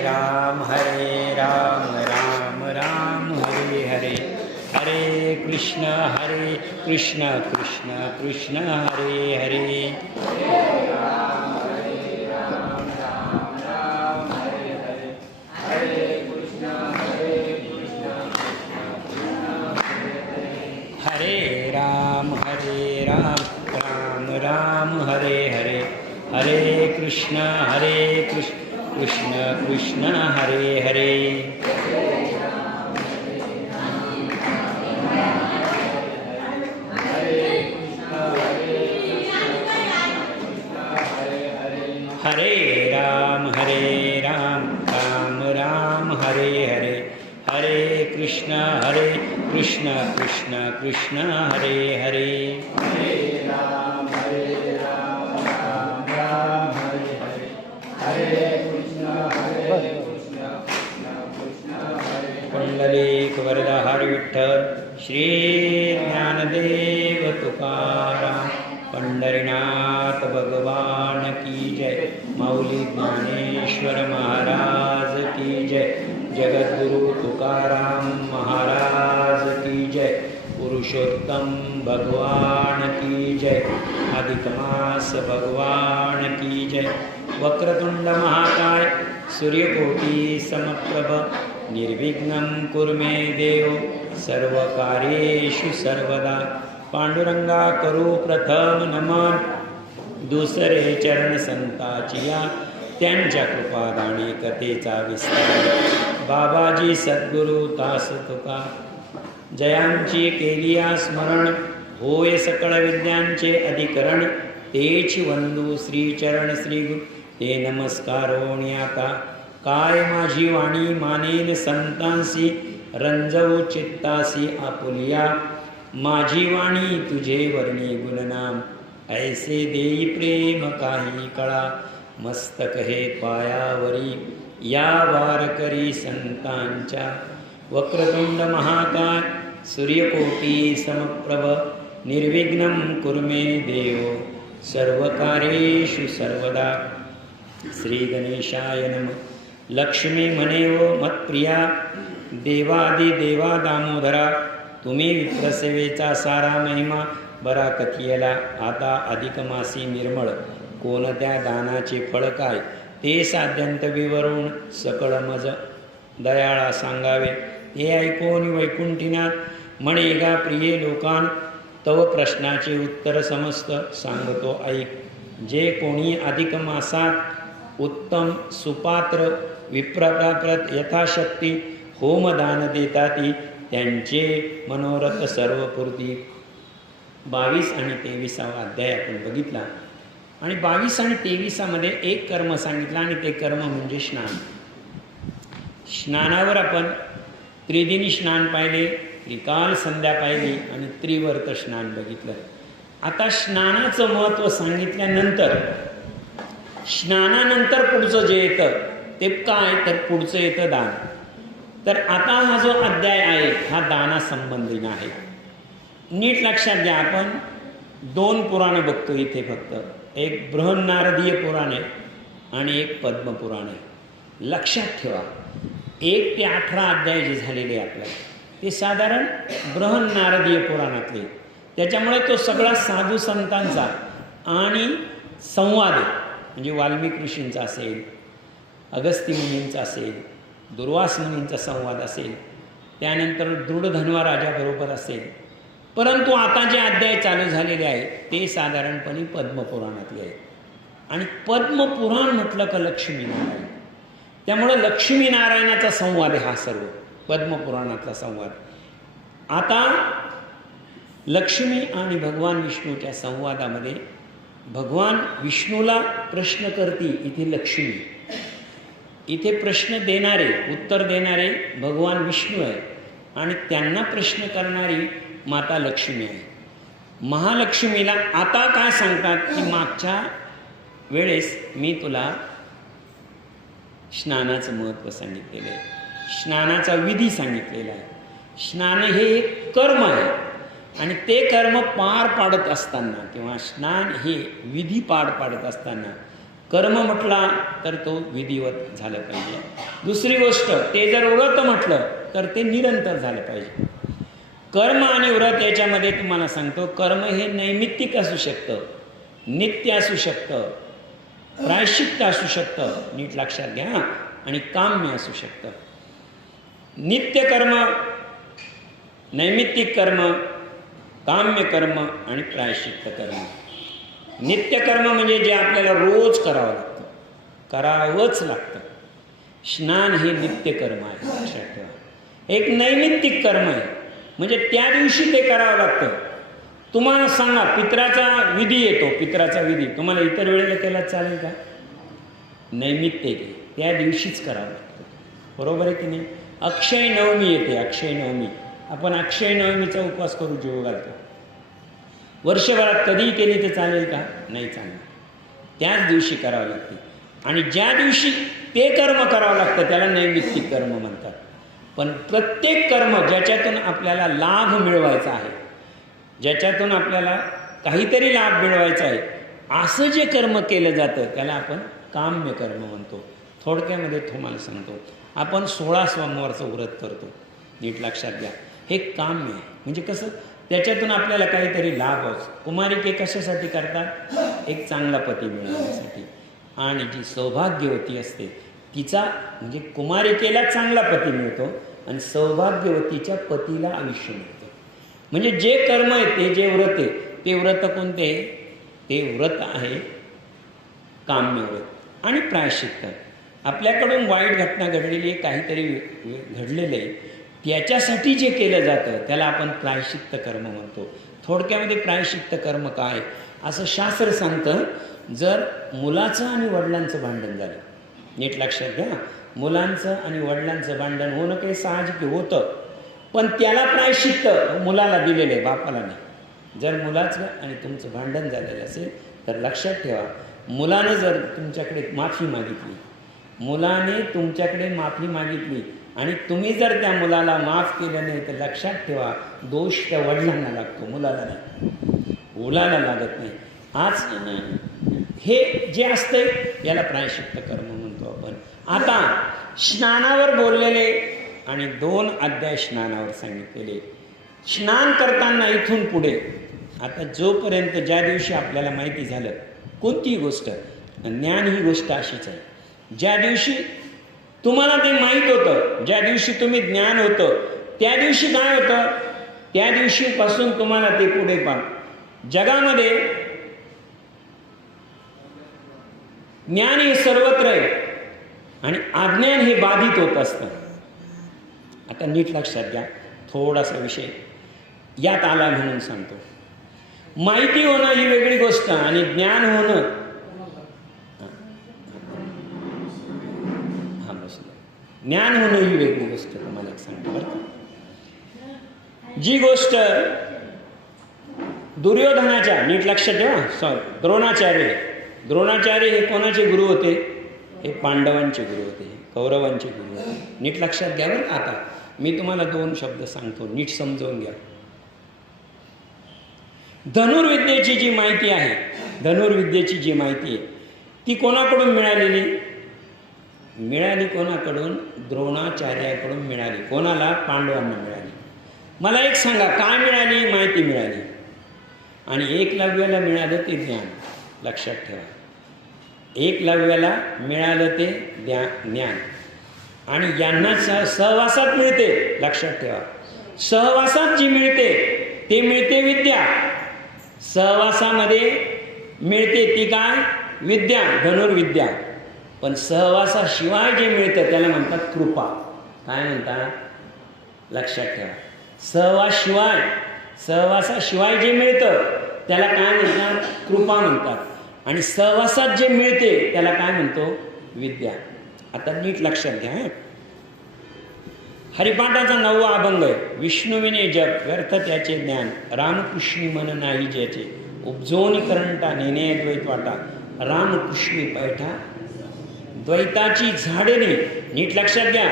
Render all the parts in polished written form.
राम राम राम हरे हरे, हरे कृष्ण कृष्ण कृष्ण हरे हरे। हरे राम राम हरे हरे, हरे कृष्ण कृष्ण कृष्ण हरे हरे। हरे राम राम हरे हरे, हरे कृष्ण कृष्ण कृष्ण हरे हरे। पुंडलिक वरदा हरि विठ्ठल, श्री ज्ञानदेव तुकाराम, पंढरीनाथ भगवान की जय, माऊली ज्ञानेश्वर महाराज की जय, जगद्गुरु तुकाराम महाराज की जय, पुरुषोत्तम भगवान की जय, अधिक मास भगवान की जय। वक्रतुंड महाकाय सूर्यकोटि समप्रभ, निर्विघ्नं कुरु मे देव, सर्वकार्येषु सर्वदा। पांडुरंगा करू प्रथम नमन, दुसरे चरण संताचिया, त्यांच्या कृपादानी कथेचा विस्तार। बाबाजी सद्गुरु दास तुका, जयांची केलिया स्मरण, होय सकळ विद्यांचे अधिकरण, तेची वंदू श्रीचरण श्री गुरु, ते नमस्कारोणी आता। काय माझी वाणी मानेन संतांसी, रंजवू चित्तासी आपुलिया, माझी वाणी तुझे वर्णी गुणनाम, ऐसे देई प्रेम काही कळा, मस्तक हे पायावरी या वारकरी संतांच्या। वक्रतुंड महाकाय सूर्यकोटि समप्रभ, निर्विघ्नं कुरु मे देव, सर्वकार्येषु सर्वदा। श्री गणेशाय नमः। लक्ष्मी म्हणेव मत्प्रिया, देवादिदेवा दामोदरा, तुम्ही विप्रसेवेचा सारा महिमा बरा कथियला। आता अधिक मासी निर्मळ, कोणत्या दानाचे फळ काय, ते साध्यंत विवरून सकळ मज दयाळा सांगावे। ते ऐकून वैकुंठीनाथ म्हणे गा प्रिये लोकान, तव प्रश्नाचे उत्तर समस्त सांगतो ऐक। जे कोणी अधिक मासात उत्तम सुपात्र विप्रप्रत यथाशक्ती होमदान देताती, त्यांचे मनोरथ सर्वपूर्ती। 22 आणि 23 अध्याय आपण बघितला, आणि 22 आणि 23मध्ये एक कर्म सांगितलं, आणि ते कर्म म्हणजे स्नान। स्नानावर आपण त्रिदिनी स्नान पाहिले, त्रिकाल संध्या पाहिली, आणि त्रिवर्त स्नान बघितलं। आता स्नानाचं महत्त्व सांगितल्यानंतर स्नानानंतर पुढचं जे येतं ते काय, तर पुढचं येतं दान। तर आता हा जो अध्याय आहे हा दानासंबंधीन आहे। नीट लक्षात घ्या, आपण 2 पुराणं बघतो इथे फक्त, एक बृहन्नारदीय पुराण आहे आणि एक पद्मपुराण आहे। लक्षात ठेवा, 1 ते 18 अध्याय जे झालेले आपल्याला ते साधारण बृहन्नारदीय पुराणातले, त्याच्यामुळे तो सगळा साधू संतांचा आणि संवाद आहे। म्हणजे वाल्मिक ऋषींचा असेल, अगस्ती मुनींचा असेल, दुर्वास मुनींचा संवाद असेल, त्यानंतर दृढधन्वा राजाबरोबर असेल। परंतु आता जे अध्याय चालू झालेले आहेत ते साधारणपणे पद्मपुराणातले आहेत, आणि पद्मपुराण म्हटलं का लक्ष्मीनारायण, त्यामुळे लक्ष्मीनारायणाचा संवाद आहे हा सर्व पद्मपुराणातला संवाद। आता लक्ष्मी आणि भगवान विष्णूच्या संवादामध्ये भगवान विष्णूला प्रश्न करती इथे लक्ष्मी, इथे प्रश्न देणारे उत्तर देणारे भगवान विष्णू आहे, आणि त्यांना प्रश्न करणारी माता लक्ष्मी आहे। महालक्ष्मीला आता काय सांगतात की मागच्या वेळेस मी तुला स्नानाचं महत्त्व सांगितलेलं आहे, स्नानाचा विधी सांगितलेला आहे। स्नान हे एक कर्म आहे, आणि ते कर्म पार पाडत असताना किंवा स्नान हे विधी पार पाडत असताना कर्म म्हटला तर तो विधिवत झालं पाहिजे. दुसरी गोष्ट, ते जर व्रत म्हटलं तर ते निरंतर झालं पाहिजे. कर्म आणि व्रत याच्यामध्ये तुम्हाला सांगतो, कर्म हे नैमित्तिक असू शकतं, नित्य असू शकतं, प्रायश्चित्त असू शकतं, नीट लक्षात घ्या, आणि काम्य असू शकतं. नित्य कर्म, नैमित्तिक कर्म, काम्य कर्म आणि प्रायश्चित्त कर्म. नित्य कर्म म्हणजे जे आपल्याला रोज करावं लागतं, करावंच लागतं. स्नान हे नित्य कर्म आहे, लक्षात ठेवा. एक नैमित्तिक कर्म आहे, म्हणजे त्या दिवशी ते करावं लागतं. तुम्हाला सांगा, पित्राचा विधी येतो, पित्राचा विधी तुम्हाला इतर वेळेला केला चालेल का? नैमित्तिक आहे, त्या दिवशीच करावं लागतं, बरोबर आहे की नाही? अक्षय नवमी येते, अक्षय नवमी, आपण अक्षय नवमीचा उपवास करू, जेव घालतो. वर्षभरात कधीही केली तर चालेल का? नाही चालेल, त्याच दिवशी करावं लागते. आणि ज्या दिवशी ते कर्म करावं लागतं त्याला नैमित्तिक कर्म म्हणतात. पण प्रत्येक कर्म ज्याच्यातून आपल्याला लाभ मिळवायचा आहे, ज्याच्यातून आपल्याला काहीतरी लाभ मिळवायचा आहे, असं जे कर्म केलं जातं त्याला आपण काम्य कर्म म्हणतो. थोडक्यामध्ये तुम्हाला सांगतो, आपण 16 सोमवारचं व्रत करतो, नीट लक्षात घ्या, हे काम्य आहे. म्हणजे कसं, त्याच्यातून आपल्याला काहीतरी लाभ असतो. कुमारिके कशासाठी करतात? एक चांगला पती मिळवण्यासाठी. आणि जी सौभाग्यवती असते तिचा, म्हणजे कुमारिकेला चांगला पती मिळतो आणि सौभाग्यवतीच्या पतीला आयुष्य मिळतं. म्हणजे जे कर्म आहे, ते जे व्रत आहे, ते व्रत कोणते? ते व्रत आहे काम्य व्रत. आणि प्रायश्चित्त, आपल्याकडून वाईट घटना घडलेली आहे, काहीतरी घडलेलं आहे, त्याच्यासाठी जे केलं जातं त्याला आपण प्रायश्चित्त कर्म म्हणतो. थोडक्यामध्ये प्रायश्चित्त कर्म काय, असं शास्त्र सांगतं. जर मुलाचं आणि वडिलांचं भांडण झालं, नीट लक्षात घ्या, मुलांचं आणि वडिलांचं भांडण होणं काही साहजिक होतं, पण त्याला प्रायश्चित्त मुलाला दिलेलं आहे, बापाला नाही. जर मुलाचं आणि तुमचं भांडण झालेलं असेल तर लक्षात ठेवा, मुलाने जर तुमच्याकडे माफी मागितली, मुलाने तुमच्याकडे माफी मागितली आणि तुम्ही जर त्या मुलाला माफ केलं नाही तर लक्षात ठेवा, दोष त्या वडिलांना लागतो, मुलाला नाही, मुलाला लागत नाही. आज हे जे असतंय याला प्रायश्चित्त कर्म म्हणतो आपण. आता स्नानावर बोललेले आणि 2 अध्याय स्नानावर सांगितलेले. स्नान करताना इथून पुढे, आता जोपर्यंत, ज्या दिवशी आपल्याला माहिती झालं कोणतीही गोष्ट, ज्ञान ही गोष्ट अशीच आहे, ज्या दिवशी तुम्हाला ते माहीत होतं, ज्या दिवशी तुम्ही ज्ञान होतं, त्या दिवशी काय होतं, त्या दिवशीपासून तुम्हाला ते पुढे जगामध्ये ज्ञान हे सर्वत्र आहे आणि अज्ञान हे बाधित होत असतं. आता नीट लक्षात घ्या, थोडासा विषय यात आला म्हणून सांगतो. माहिती होणं ही वेगळी गोष्ट आणि ज्ञान होणं, ज्ञान होणं ही वेगळी गोष्ट. तुम्हाला एक सांगतो बरं का, जी गोष्ट दुर्योधनाच्या, नीट लक्षात ठेवा, द्रोणाचार्य हे कोणाचे गुरु होते? हे पांडवांचे गुरु होते, कौरवांचे गुरु होते. नीट लक्षात घ्या बरं. आता मी तुम्हाला 2 शब्द सांगतो, नीट समजून घ्या. धनुर्विद्येची जी माहिती आहे, धनुर्विद्येची जी माहिती आहे ती कोणाकडून मिळालेली? मिळाली कोणाकडून? द्रोणाचार्याकडून मिळाली. कोणाला? पांडवांना मिळाली. मला एक सांगा, काय मिळाली? माहिती मिळाली. आणि एकलव्याला मिळालं ते ज्ञान. लक्षात ठेवा, एकलव्याला मिळालं ते ज्ञान आणि यांना सहवासात मिळते. लक्षात ठेवा, सहवासात जी मिळते ते मिळते विद्या. सहवासामध्ये मिळते ती काय? विद्या, धनुर्विद्या. पण सहवासाशिवाय जे मिळतं त्याला म्हणतात कृपा. काय म्हणतात? लक्षात ठेवा, सहवासाशिवाय जे मिळतं त्याला काय म्हणतात? कृपा म्हणतात. आणि सहवासात जे मिळते त्याला काय म्हणतो? विद्या. आता नीट लक्षात घ्या. हरिपाठाचा 9वा अभंग आहे. विष्णुविने जप व्यर्थ त्याचे ज्ञान, रामकृष्णी मन नाही ज्याचे, उपजोनी करंटा नेणे द्वैत वाटा, रामकृष्णी पैठा द्वैताची झाडणी. नीट लक्षात घ्या,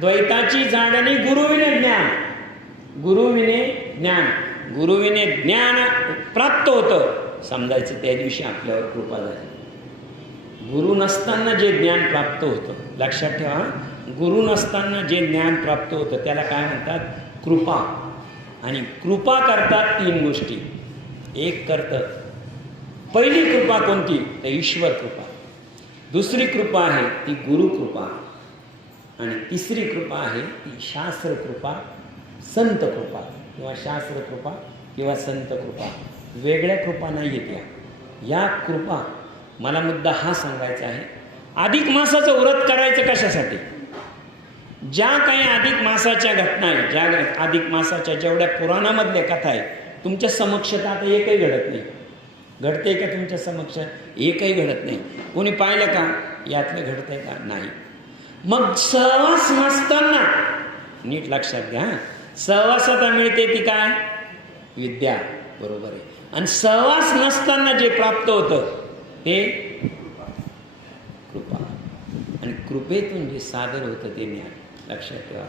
द्वैताची झाडणी गुरुविने ज्ञान, गुरुविने ज्ञान, गुरुविने ज्ञान प्राप्त होतं समजायचं. त्या दिवशी आपल्यावर कृपा झाली. गुरु नसताना जे ज्ञान प्राप्त होतं, लक्षात ठेवा, गुरु नसताना जे ज्ञान प्राप्त होतं त्याला काय म्हणतात? कृपा. आणि कृपा करतात तीन गोष्टी. एक करतं, पहिली कृपा कोणती? तर ईश्वर कृपा. दुसरी कृपा आहे ती गुरुकृपा. आणि तिसरी कृपा आहे ती शास्त्र कृपा, संत कृपा, किंवा शास्त्र कृपा किंवा संत कृपा. वेगळ्या कृपा नाही आहेत या कृपा. मला मुद्दा हा सांगायचा आहे, अधिक मासाचं व्रत करायचं कशासाठी? ज्या काही अधिक मासाच्या घटना आहेत, ज्या अधिक मासाच्या जेवढ्या पुराणामधल्या कथा आहेत, तुमच्या समक्ष तर आता एकही घडत नाही. घडते का तुमच्या समक्ष? एकही घडत नाही. कोणी पाहिलं का यातलं घडतंय का? नाही. मग सहवास नसताना, नीट लक्षात घ्या, सहवासात मिळते ती काय? विद्या. बरोबर आहे. आणि सहवास नसताना जे प्राप्त होतं ते कृपा. आणि कृपेतून जे सादर होतं ते ज्ञान. लक्षात ठेवा,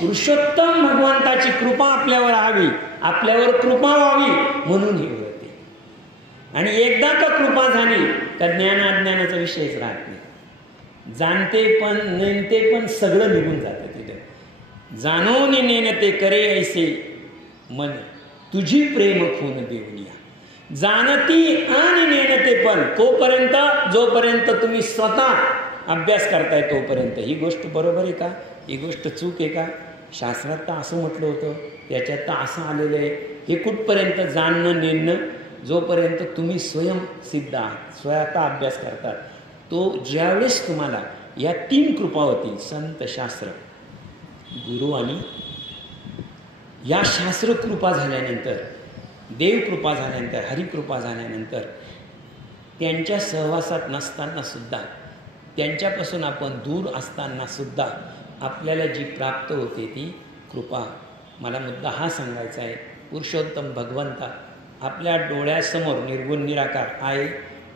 पुरुषोत्तम भगवंताची कृपा आपल्यावर हवी, आपल्यावर कृपा व्हावी म्हणून हे होते. आणि एकदा का कृपा झाली तर ज्ञान अज्ञानाचा विषयच राहत नाही. जाणते पण नेणते पण सगळं निघून जातं तिथे. जाणून नेणते करे ऐसे मन, तुझी प्रेम खून देऊनिया. जाणती आणि नेणते पण, तोपर्यंत जोपर्यंत तुम्ही स्वतः अभ्यास करताय तोपर्यंत. ही गोष्ट बरोबर आहे का? ही गोष्ट चूक आहे का? शास्त्रात तर असं म्हटलं होतं, त्याच्यात तर असं आलेलं आहे. हे कुठपर्यंत जाणणं नेणं? जोपर्यंत तुम्ही स्वयंसिद्ध आहात, स्वतः अभ्यास करतात. तो ज्यावेळेस तुम्हाला या तीन कृपा होतील, संत, शास्त्र, गुरु आणि या शास्त्र कृपा झाल्यानंतर, देवकृपा झाल्यानंतर, हरिकृपा झाल्यानंतर, त्यांच्या सहवासात नसताना सुद्धा, त्यांच्यापासून आपण दूर असताना सुद्धा आपल्याला जी प्राप्त होते ती कृपा. मला मुद्दा हा सांगायचा आहे, पुरुषोत्तम भगवंता आपल्या डोळ्यासमोर निर्गुण निराकार आहे,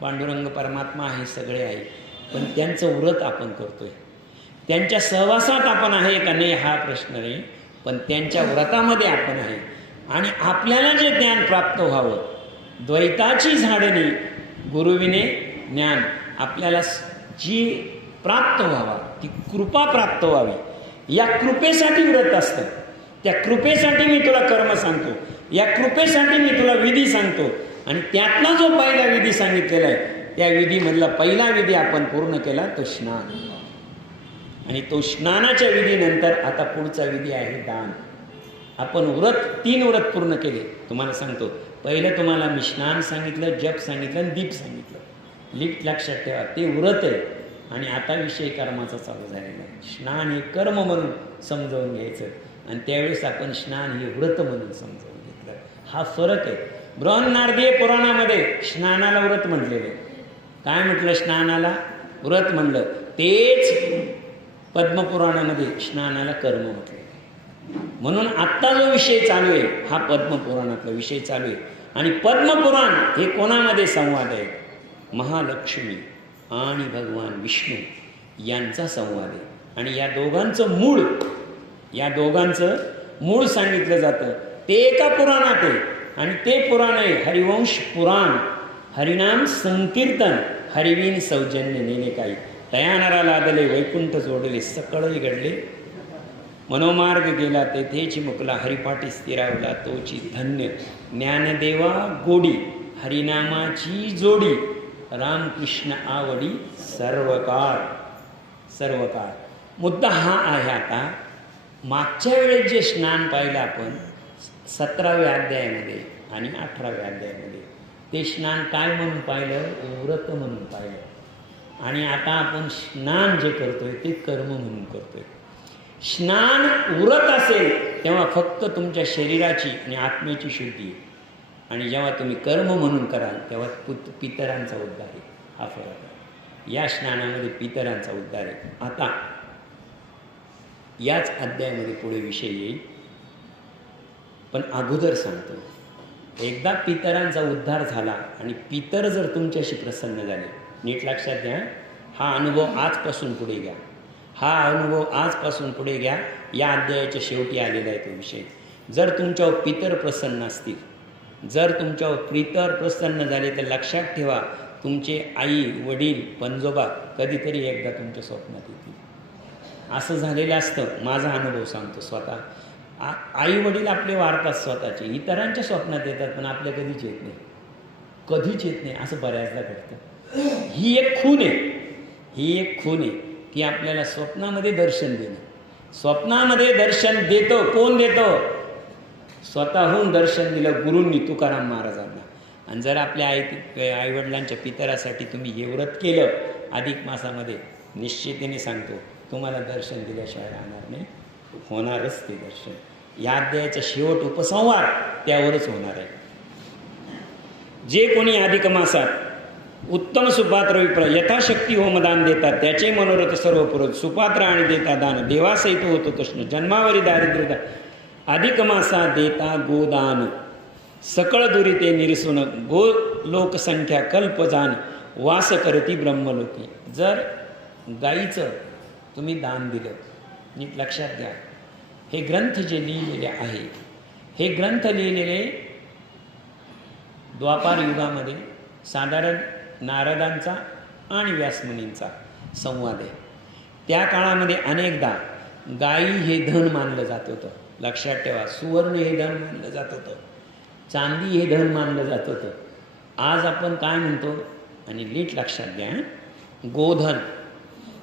पांडुरंग परमात्मा आहे, सगळे आहे. पण त्यांचं व्रत आपण करतोय, त्यांच्या सहवासात आपण आहे का नाही हा प्रश्न नाही, पण त्यांच्या व्रतामध्ये आपण आहे. आणि आपल्याला जे ज्ञान प्राप्त व्हावं, द्वैताची झाडणी गुरुविने ज्ञान, आपल्याला जी प्राप्त व्हावा ती कृपा प्राप्त व्हावी, या कृपेसाठी व्रत असतं. त्या कृपेसाठी मी तुला कर्म सांगतो, या कृपेसाठी मी तुला विधी सांगतो. आणि त्यातला जो पहिला विधी सांगितलेला आहे त्या विधीमधला पहिला विधी आपण पूर्ण केला तो स्नान. आणि तो स्नानाच्या विधीनंतर आता पुढचा विधी आहे दान. आपण व्रत, तीन व्रत पूर्ण केले. तुम्हाला सांगतो, पहिलं तुम्हाला मी स्नान सांगितलं, जप सांगितलं आणि दीप सांगितलं. लीट लक्षात ठेवा, ते व्रत आहे. आणि आता विषय कर्माचा चालू झालेला आहे. स्नान हे कर्म म्हणून समजावून घ्यायचं, आणि त्यावेळेस आपण स्नान हे व्रत म्हणून समजावून घेतलं. हा फरक आहे. बृहन्नारदीय पुराणामध्ये स्नानाला व्रत म्हटलेलं आहे. काय म्हटलं? स्नानाला व्रत म्हणलं. तेच पद्मपुराणामध्ये स्नानाला कर्म म्हटलं. म्हणून आत्ता जो विषय चालू आहे हा पद्मपुराणातला विषय चालू आहे. आणि पद्मपुराण हे कोणामध्ये संवाद आहे? महालक्ष्मी आणि भगवान विष्णू यांचा संवाद आहे. आणि या दोघांचं मूळ सांगितलं जातं ते एका पुराणात आहे. आणि ते पुराण आहे हरिवंश पुराण. हरिनाम संकीर्तन, हरिवीन सौजन्य नेले काही, तया नरा लादले वैकुंठ जोडले, सकळही घडले मनोमार्ग गेला तेथेची मुकला, हरिपाठी स्थिरावला तोची धन्य, ज्ञानदेवा गोडी हरिनामाची जोडी, रामकृष्ण आवडी सर्व काळ. मुद्दा हा आहे. आता मागच्या वेळेस जे स्नान पाहिलं आपण 17व्या अध्यायामध्ये आणि 18व्या अध्यायामध्ये, ते स्नान काय म्हणून पाहिलं? व्रत म्हणून पाहिलं. आणि आता आपण स्नान जे करतोय ते कर्म म्हणून करतोय. स्नान व्रत असेल तेव्हा फक्त तुमच्या शरीराची आणि आत्म्याची शुद्धी आहे. आणि जेव्हा तुम्ही कर्म म्हणून कराल तेव्हा पितरांचा उद्धार आहे. हा फरक आहे. या स्नानामध्ये पितरांचा उद्धार आहे. आता याच अध्यायामध्ये पुढे विषय येईल, पण अगोदर सांगतो, एकदा पितरांचा उद्धार झाला आणि पितर जर तुमच्याशी प्रसन्न झाले, नीट लक्षात घ्या, हा अनुभव आजपासून पुढे घ्या. या अध्यायाच्या शेवटी आलेला आहे तो विषय. जर तुमच्यावर पितर प्रसन्न असतील, जर तुमच्यावर पितर प्रसन्न झाले तर लक्षात ठेवा तुमचे आई वडील पंजोबा कधीतरी एकदा तुमच्या स्वप्नात येतील. असं झालेलं असतं. माझा अनुभव सांगतो स्वतः. आई वडील आपले वारतात स्वतःचे, इतरांच्या स्वप्नात येतात पण आपल्या कधीच येत नाही, कधीच येत नाही. असं बऱ्याचदा घडतं. ही एक खूण आहे, ही एक खूण आहे की आपल्याला स्वप्नामध्ये दर्शन देणं. स्वप्नामध्ये दर्शन देतो कोण देतो? स्वतःहून दर्शन दिलं गुरूंनी, तुकाराम महाराजांना. आणि जर आपल्या आईवडिलांच्या पितरासाठी तुम्ही हे व्रत केलं अधिक मासामध्ये, निश्चितीने सांगतो तुम्हाला दर्शन दिल्याशिवाय राहणार नाही, होणारच ते दर्शन. या अध्यायाचा शेवट उपसंहार त्यावरच होणार आहे. जे कोणी अधिक मासात उत्तम सुपात्र विप्र यथाशक्ती होमदान देतात त्याचे मनोरथ सर्व पुरत. सुपात्र आणि देता दान देवासहित होतो कृष्ण जन्मावरी दारिद्र्य. अधिक मासा देता गोदान सकळ दुरी ते निरसून. गो लोकसंख्या कल्पजान वास करती ब्रह्मलोकी. जर गाईचं तुम्ही दान दिलं, नीट लक्षात घ्या, हे ग्रंथ जे लिहिलेले आहे, हे ग्रंथ लिहिलेले द्वापार युगामध्ये साधारण नारदांचा आणि व्यासमुनींचा संवाद आहे. त्या काळामध्ये अनेकदा गाई हे धन मानलं जात होतं. लक्षात ठेवा, सुवर्ण हे धन मानलं जात होतं, चांदी हे धन मानलं जात होतं. आज आपण काय म्हणतो? आणि नीट लक्षात घ्या, गोधन,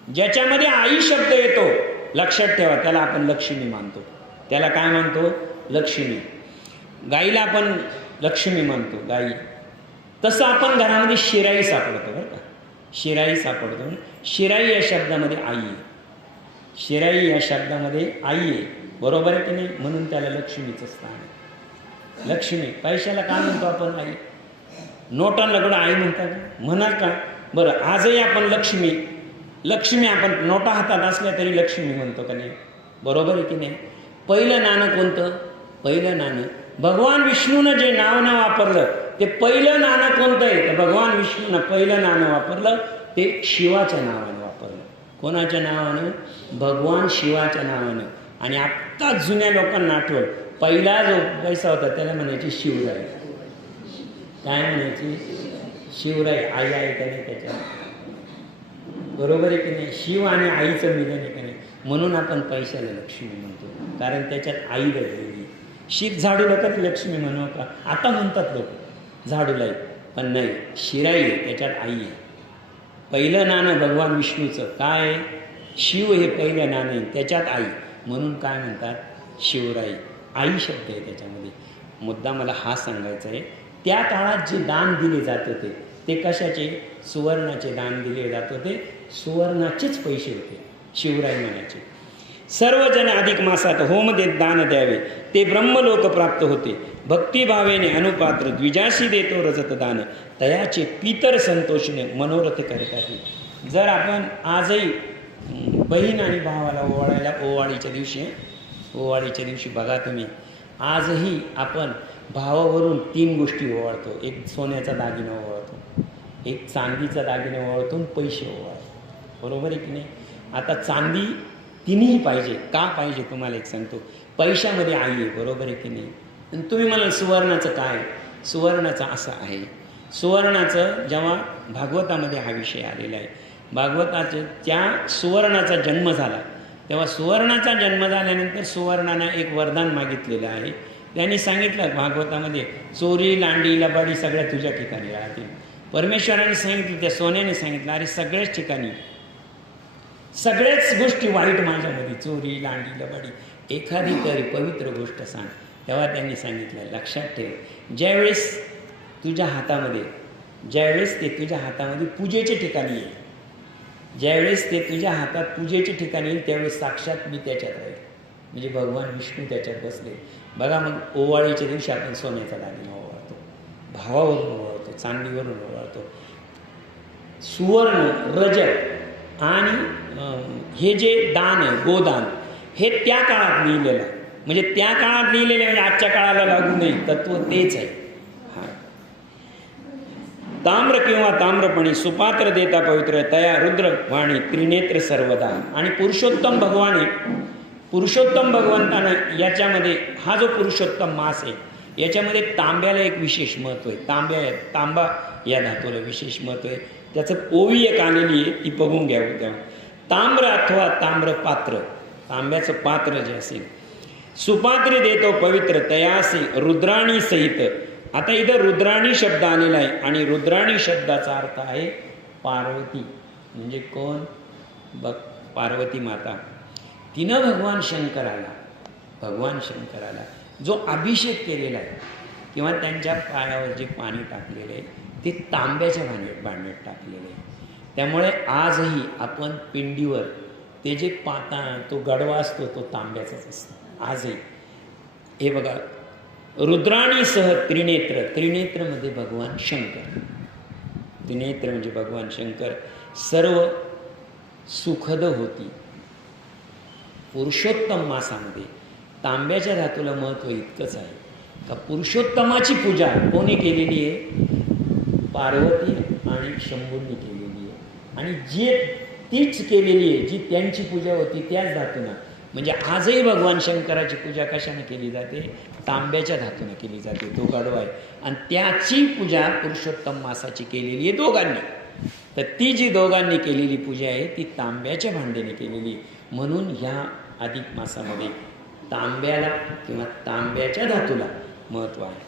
ज्याच्यामध्ये आई शब्द येतो, लक्षात ठेवा, त्याला आपण लक्ष्मी मानतो. त्याला काय मानतो? लक्ष्मी. गाईला आपण लक्ष्मी मानतो, गाई. तसं आपण घरामध्ये शिराई सापडतो बरं का, शिराई सापडतो. शिराई या शब्दामध्ये आई आहे, शिराई या शब्दामध्ये आई आहे, बरोबर आहे की नाही? म्हणून त्याला लक्ष्मीचं स्थान आहे. लक्ष्मी. पैशाला काय म्हणतो आपण? आई. नोटांना आई म्हणतात, म्हणाल का? बरं, आजही आपण लक्ष्मी, लक्ष्मी आपण नोटा हातात असल्या तरी लक्ष्मी म्हणतो का नाही? बरोबर आहे की नाही? पहिलं नाणं कोणतं? पहिलं नाणं भगवान विष्णूनं जे नाव वापरलं ते पहिलं नाणं कोणतं आहे? तर भगवान विष्णूनं पहिलं नाणं वापरलं ते शिवाच्या नावानं वापरलं. कोणाच्या नावानं? भगवान शिवाच्या नावानं. आणि आत्ता जुन्या लोकांना आठवण, पहिला जो पैसा होता त्याला म्हणायची शिवराई. काय म्हणायची? शिवराई. आई आहे का नाही त्याच्यात? बरोबर आहे की नाही? शिव आणि आईचं मिलन आहे का नाही? म्हणून आपण पैशाला लक्ष्मी म्हणतो, कारण त्याच्यात आई दडलेली. शीत झाडू नका ती लक्ष्मी म्हणू का? आता म्हणतात लोक झाडूलाई, पण नाही, शिराई आहे, त्याच्यात आई आहे. पहिलं नाणं भगवान विष्णूचं काय? शिव हे पहिलं नाणं आहे, त्याच्यात आई, म्हणून काय म्हणतात? शिवराई. आई शब्द आहे त्याच्यामध्ये. मुद्दा मला हा सांगायचा आहे, त्या काळात जे दान दिले जात होते ते कशाचे? सुवर्णाचे दान दिले जात होते, सुवर्णाचेच पैसे होते. शिवराई म्हणायचे. सर्वजण अधिक मासात होम देत दान द्यावे ते ब्रह्मलोक प्राप्त होते. भक्तिभावेने अनुपात्र द्विजाशी देतो रजत दान तयाचे पितर संतोषने मनोरथ करतात. जर आपण आजही बहीण आणि भावाला ओवाळायला ओवाळीच्या दिवशी बघा तुम्ही, आजही आपण भावावरून 3 गोष्टी ओवाळतो. एक सोन्याचा दागिना ओवाळतो, एक चांदीचा दागिना ओवाळतो आणि पैसे ओवाळतो. बरोबर आहे की नाही? आता चांदी तिन्ही पाहिजे. का पाहिजे तुम्हाला एक सांगतो, पैशामध्ये आई आहे, बरोबर आहे की नाही? आणि तुम्ही म्हणाल सुवर्णाचं काय? सुवर्णाचं असं आहे, सुवर्णाचं जेव्हा भागवतामध्ये हा विषय आलेला आहे, भागवताचं त्या सुवर्णाचा जन्म झाला तेव्हा सुवर्णाचा जन्म झाल्यानंतर सुवर्णानं एक वरदान मागितलेलं आहे. त्यांनी सांगितलं भागवतामध्ये, चोरी लांडी लबाडी सगळ्या तुझ्या ठिकाणी राहतील. परमेश्वराने सांगितलं, त्या सोन्याने सांगितलं, अरे सगळ्याच ठिकाणी सगळ्याच गोष्टी वाईट माझ्यामध्ये, चोरी लांडी लबाडी, एखादी तरी पवित्र गोष्ट सांग. तेव्हा त्यांनी सांगितलं, लक्षात ठेव, ज्यावेळेस ते तुझ्या हातामध्ये पूजेचे ठिकाणी येईल, ज्यावेळेस ते तुझ्या हातात पूजेचे ठिकाणी येईल त्यावेळेस साक्षात मी त्याच्यात राहील, म्हणजे भगवान विष्णू त्याच्यात बसले. बघा, मग ओवाळीच्या दिवशी आपण सोन्याचा दागिना ओवाळतो, भावावरून ओवाळतो, चांदीवरून ओवाळतो. सुवर्ण, रजत आणि हे जे दान आहे, गोदान, हे त्या काळात लिहिलेलं आहे. म्हणजे त्या काळात लिहिलेलं म्हणजे आजच्या काळाला लागू नाही, तत्व तेच आहे. ताम्र किंवा ताम्रपणी सुपात्र देता पवित्र तया रुद्र वाणी त्रिनेत्र सर्वदा. आणि पुरुषोत्तम भगवान आहे, पुरुषोत्तम भगवंतानं याच्यामध्ये हा जो पुरुषोत्तम मास आहे याच्यामध्ये तांब्याला एक विशेष महत्त्व आहे. तांबा या धातूला विशेष महत्त्व आहे. त्याचं ओवी एक आलेली आहे, ती बघून घ्यावं तेव्हा. ताम्र अथवा ताम्र पात्र, तांब्याचं पात्र जे असेल. सुपात्री देतो पवित्र तयासी रुद्राणी सहित. आता इथं रुद्राणी शब्द आलेला आहे आणि रुद्राणी शब्दाचा अर्थ आहे पार्वती. म्हणजे कोण? पार्वती माता. तिनं भगवान शंकराला जो अभिषेक केलेला आहे किंवा त्यांच्या पायावर जे पाणी टाकलेलं आहे ते तांब्याच्या भांड्यात टाकलेलं आहे. त्यामुळे आजही आपण पिंडीवर ते जे तो गडवा असतो तो तांब्याचाच असतो आजही. हे बघा, रुद्राणीसह त्रिनेत्रमध्ये भगवान शंकर. त्रिनेत्र म्हणजे भगवान शंकर सर्व सुखद होती. पुरुषोत्तम मासामध्ये तांब्याच्या धातूला महत्त्व इतकंच आहे का पुरुषोत्तमाची पूजा कोणी केलेली आहे? पार्वती आणि शंभूंनी केलेली आहे. आणि तीच केलेली आहे जी त्यांची पूजा होती त्याच धातूनं. म्हणजे आजही भगवान शंकराची पूजा कशाने केली जाते? तांब्याच्या धातूनं केली जाते. तो गडवा आहे आणि त्याची पूजा पुरुषोत्तम मासाची केलेली आहे दोघांनी. तर ती जी दोघांनी केलेली पूजा आहे ती तांब्याच्या भांड्याने केलेली. म्हणून ह्या अधिक मासामध्ये तांब्याला किंवा तांब्याच्या धातूला महत्त्व आहे.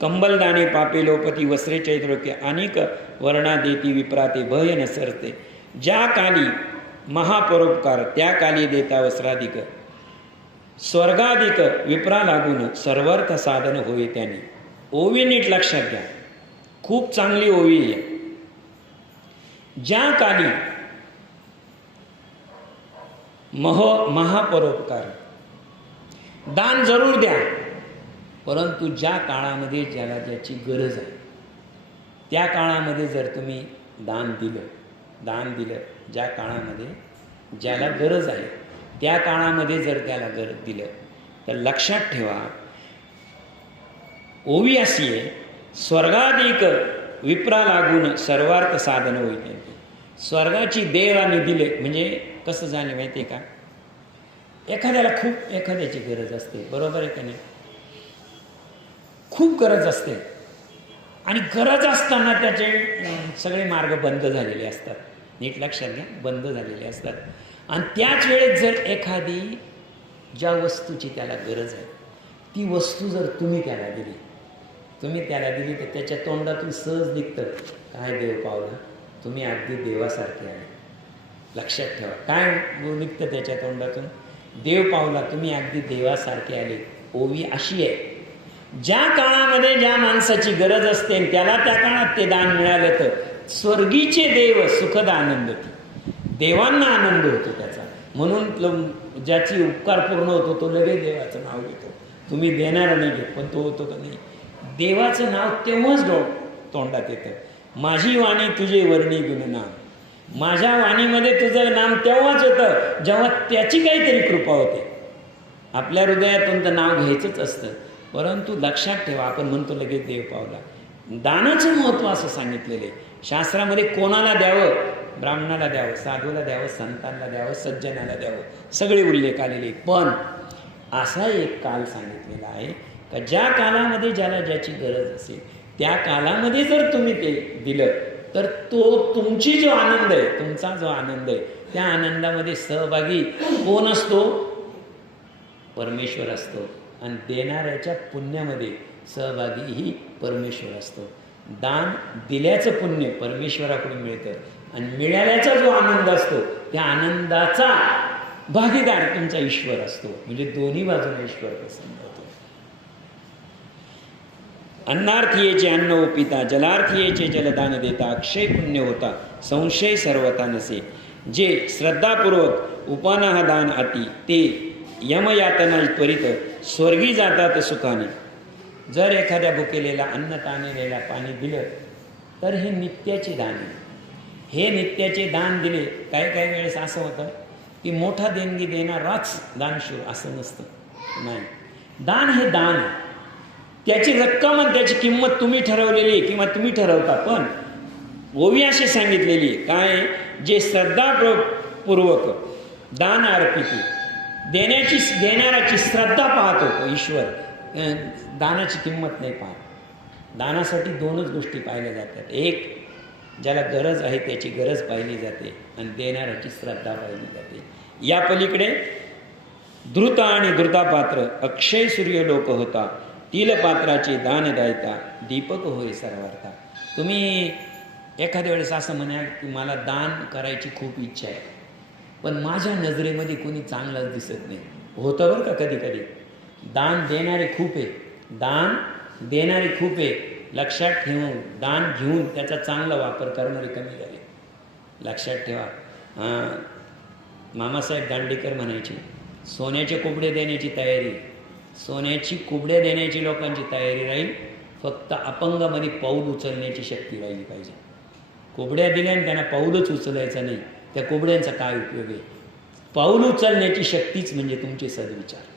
कंबलदाने पापे लोपती वस्त्रे चैत्रोक्य अनेक वर्णा देती विप्राते भय न सरते. ज्या काली महापरोपकार त्या काली देता वस्त्राधिक. स्वर्गाधिक विप्रा लागून सर्वार्थ साधन होय त्याने. ओवी नीट लक्षात घ्या, खूप चांगली ओवी आहे. ज्या काली महापरोपकार, दान जरूर द्या, परंतु ज्या काळामध्ये ज्याला ज्याची गरज आहे त्या काळामध्ये जर तुम्ही दान दिलं ज्या काळामध्ये ज्याला गरज आहे त्या काळामध्ये जर त्याला गरज दिलं तर लक्षात ठेवा ओवी अशी आहे, स्वर्गाधिक विप्रा लागून सर्वार्थ साधन होईल. स्वर्गाची देवाने दिले म्हणजे कसं झाले माहिती आहे का? एखाद्याला खूप एखाद्याची गरज असते, बरोबर आहे का नाही? खूप गरज असते आणि गरज असताना त्याचे सगळे मार्ग बंद झालेले असतात. नीट लक्षात घ्या, बंद झालेले असतात. आणि त्याच वेळेस जर एखादी ज्या वस्तूची त्याला गरज आहे ती वस्तू जर तुम्ही त्याला दिली तर त्याच्या तोंडातून सहज निघतं, काय देव पावला, तुम्ही अगदी देवासारखे आहे. लक्षात ठेवा, काय निघतं त्याच्या तोंडातून? देव पावला, तुम्ही अगदी देवासारखे आले. ओवी अशी आहे, ज्या काळामध्ये ज्या माणसाची गरज असते त्याला त्या काळात ते दान मिळालं तर स्वर्गीचे देव सुखद आनंद होती. देवांना आनंद होतो त्याचा. म्हणून ज्याची उपकार पूर्ण होतो तो लगेच देवाचं नाव घेतो. तुम्ही देणारा नाही घेत, पण तो होतो का नाही? देवाचं नाव तेव्हाच तोंडात येतं. माझी वाणी तुझे वर्णी गुणनाम. माझ्या वाणीमध्ये तुझं नाम तेव्हाच होतं जेव्हा त्याची काहीतरी कृपा होते. आपल्या हृदयातून तर नाव घ्यायचंच असतं, परंतु लक्षात ठेवा आपण म्हणतो लगेच देव पावला. दानाचं महत्त्व असं सांगितलेलं आहे शास्त्रामध्ये. कोणाला द्यावं? ब्राह्मणाला द्यावं, साधूला द्यावं, संतांना द्यावं, सज्जनाला द्यावं, सगळे उल्लेख आलेले. पण असा एक काल सांगितलेला आहे का ज्या कालामध्ये ज्याला ज्याची गरज असेल त्या कालामध्ये जर तुम्ही ते दिलं तर तुमची जो आनंद आहे, तुमचा जो आनंद आहे त्या आनंदामध्ये सहभागी कोण असतो? परमेश्वर असतो. आणि देणाऱ्याच्या पुण्यामध्ये सहभागीही परमेश्वर असतो. दान दिल्याचं पुण्य परमेश्वराकडून मिळतं आणि मिळाल्याचा जो आनंद असतो त्या आनंदाचा भागीदार तुमचा ईश्वर असतो. म्हणजे दोन्ही बाजूने ईश्वर प्रसन्न होतो. अन्नार्थीयेचे अन्न ओपिता, जलार्थीयेचे जलदान देता, अक्षय पुण्य होता, संशय सर्वता नसे. जे श्रद्धापूर्वक उपानाह दान अति ते यमयातना त्वरित स्वर्गी जातात सुखाने. जर एखाद्या भुकेलेला अन्न ताणलेला पाणी दिलं तर हे नित्याचे दान आहे. हे नित्याचे दान दिले. काही वेळेस असं होतं की मोठा देणगी देणाराच दानशूर असं नसतं. नाही, दान हे दान आहे. त्याची रक्कम आणि त्याची किंमत तुम्ही ठरवलेली आहे किंवा तुम्ही ठरवता. पण ओवी अशी सांगितलेली आहे काय? जे श्रद्धापूर्वक दान अर्पिती, देणाऱ्याची श्रद्धा पाहतो ईश्वर दानाची किंमत नाही पाहत. दानासाठी दोनच गोष्टी पाहिल्या जातात. एक, ज्याला गरज आहे त्याची गरज पाहिली जाते आणि देणाऱ्याची श्रद्धा पाहिली जाते. या पलीकडे द्रुत आणि द्रुतापात्र अक्षय सूर्यलोक होता, तिल पात्राचे दान द्यायता, दीपक होय सर्वार्था. तुम्ही एखाद्या वेळेस असं म्हणाल की मला दान करायची खूप इच्छा आहे, पण माझ्या नजरेमध्ये कोणी चांगलंच दिसत नाही. होतं बरं का कधी कधी. दान देणारे खूप आहे, दान देणारे खूप आहे. लक्षात ठेवून दान घेऊन त्याचा चांगला वापर करणारे कमी झाले. लक्षात ठेवा. मामासाहेब दांडेकर म्हणायचे, सोन्याचे कुबडे देण्याची तयारी, सोन्याची कुबडे देण्याची लोकांची तयारी राहील, फक्त अपंगामध्ये पाऊल उचलण्याची शक्ती राहिली पाहिजे. कुबड्या दिल्याने त्यांना पाऊलच उचलायचं नाही, त्या कुबड्यांचा काय उपयोग आहे? पाऊल उचलण्याची शक्तीच म्हणजे तुमचे सद्विचार.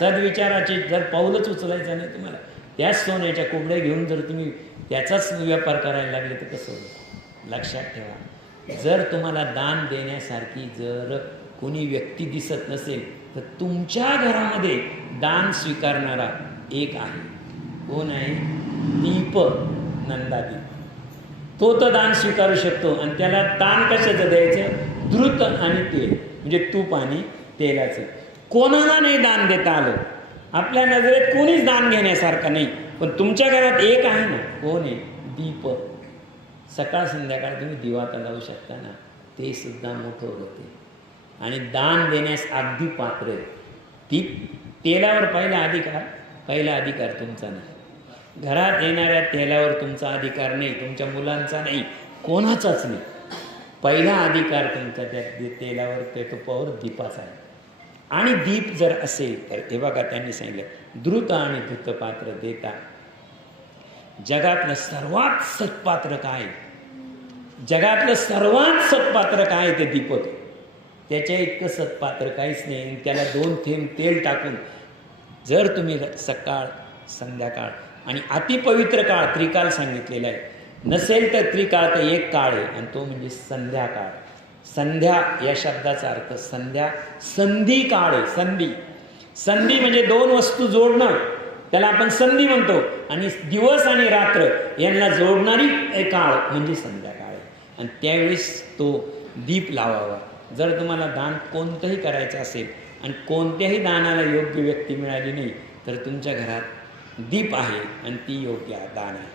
सद्विचाराचे जर पाऊलच उचलायचं नाही तुम्हाला, त्याच सोन्याच्या कुबड्या घेऊन जर तुम्ही त्याचाच व्यापार करायला लागले तर कसं होईल? लक्षात ठेवा. जर तुम्हाला दान देण्यासारखी जर कोणी व्यक्ती दिसत नसेल तर तुमच्या घरामध्ये दान स्वीकारणारा एक आहे. कोण आहे? दीप, नंदादीप. तो तर दान स्वीकारू शकतो. आणि त्याला दान कशाचं द्यायचं? द्रुत आणि तेल, म्हणजे तूप आणि तेलाचं. कोणाला नाही दान देता आलं, आपल्या नजरेत कोणीच दान घेण्यासारखं नाही, पण तुमच्या घरात एक आहे ना. कोण आहे? दीप. सकाळ संध्याकाळ तुम्ही दिवाता लावू शकता ना, ते सुद्धा मोठं होते आणि दान देण्यास अगदी पात्र आहे. तेलावर पहिला अधिकार तुमचा नाही. घरात येणाऱ्या तेलावर तुमचा अधिकार नाही, तुमच्या मुलांचा नाही, कोणाचाच नाही. पहिला अधिकार तुमचा त्या तेलावर, त्या तुपावर दीपाचा आहे. आणि दीप जर असेल तर हे बघा त्यांनी सांगितलं, द्रुत आणि धृतपात्र देता. जगातलं सर्वात सत्पात्र काय? जगातलं सर्वात सत्पात्र काय? ते दीपक. त्याच्या इतकं सत्पात्र काहीच नाही. त्याला 2 थेंब तेल टाकून जर तुम्ही सकाळ संध्याकाळ आणि अतिपवित्र काळ त्रिकाल सांगितलेला आहे, नसेल तर त्रिकाळ तर एक काळ आहे आणि तो म्हणजे संध्याकाळ. संध्या या शब्दाचा अर्थ संध्या, संधी काळ आहे. संधी म्हणजे 2 वस्तू जोडणं, त्याला आपण संधी म्हणतो. आणि दिवस आणि रात्र यांना जोडणारी काळ म्हणजे संध्याकाळ आहे. आणि त्यावेळेस तो दीप लावावा. जर तुम्हाला दान कोणतंही करायचं असेल आणि कोणत्याही दानाला योग्य व्यक्ती मिळाली नाही तर तुमच्या घरात दीप आहे आणि ती योग्य दान आहे.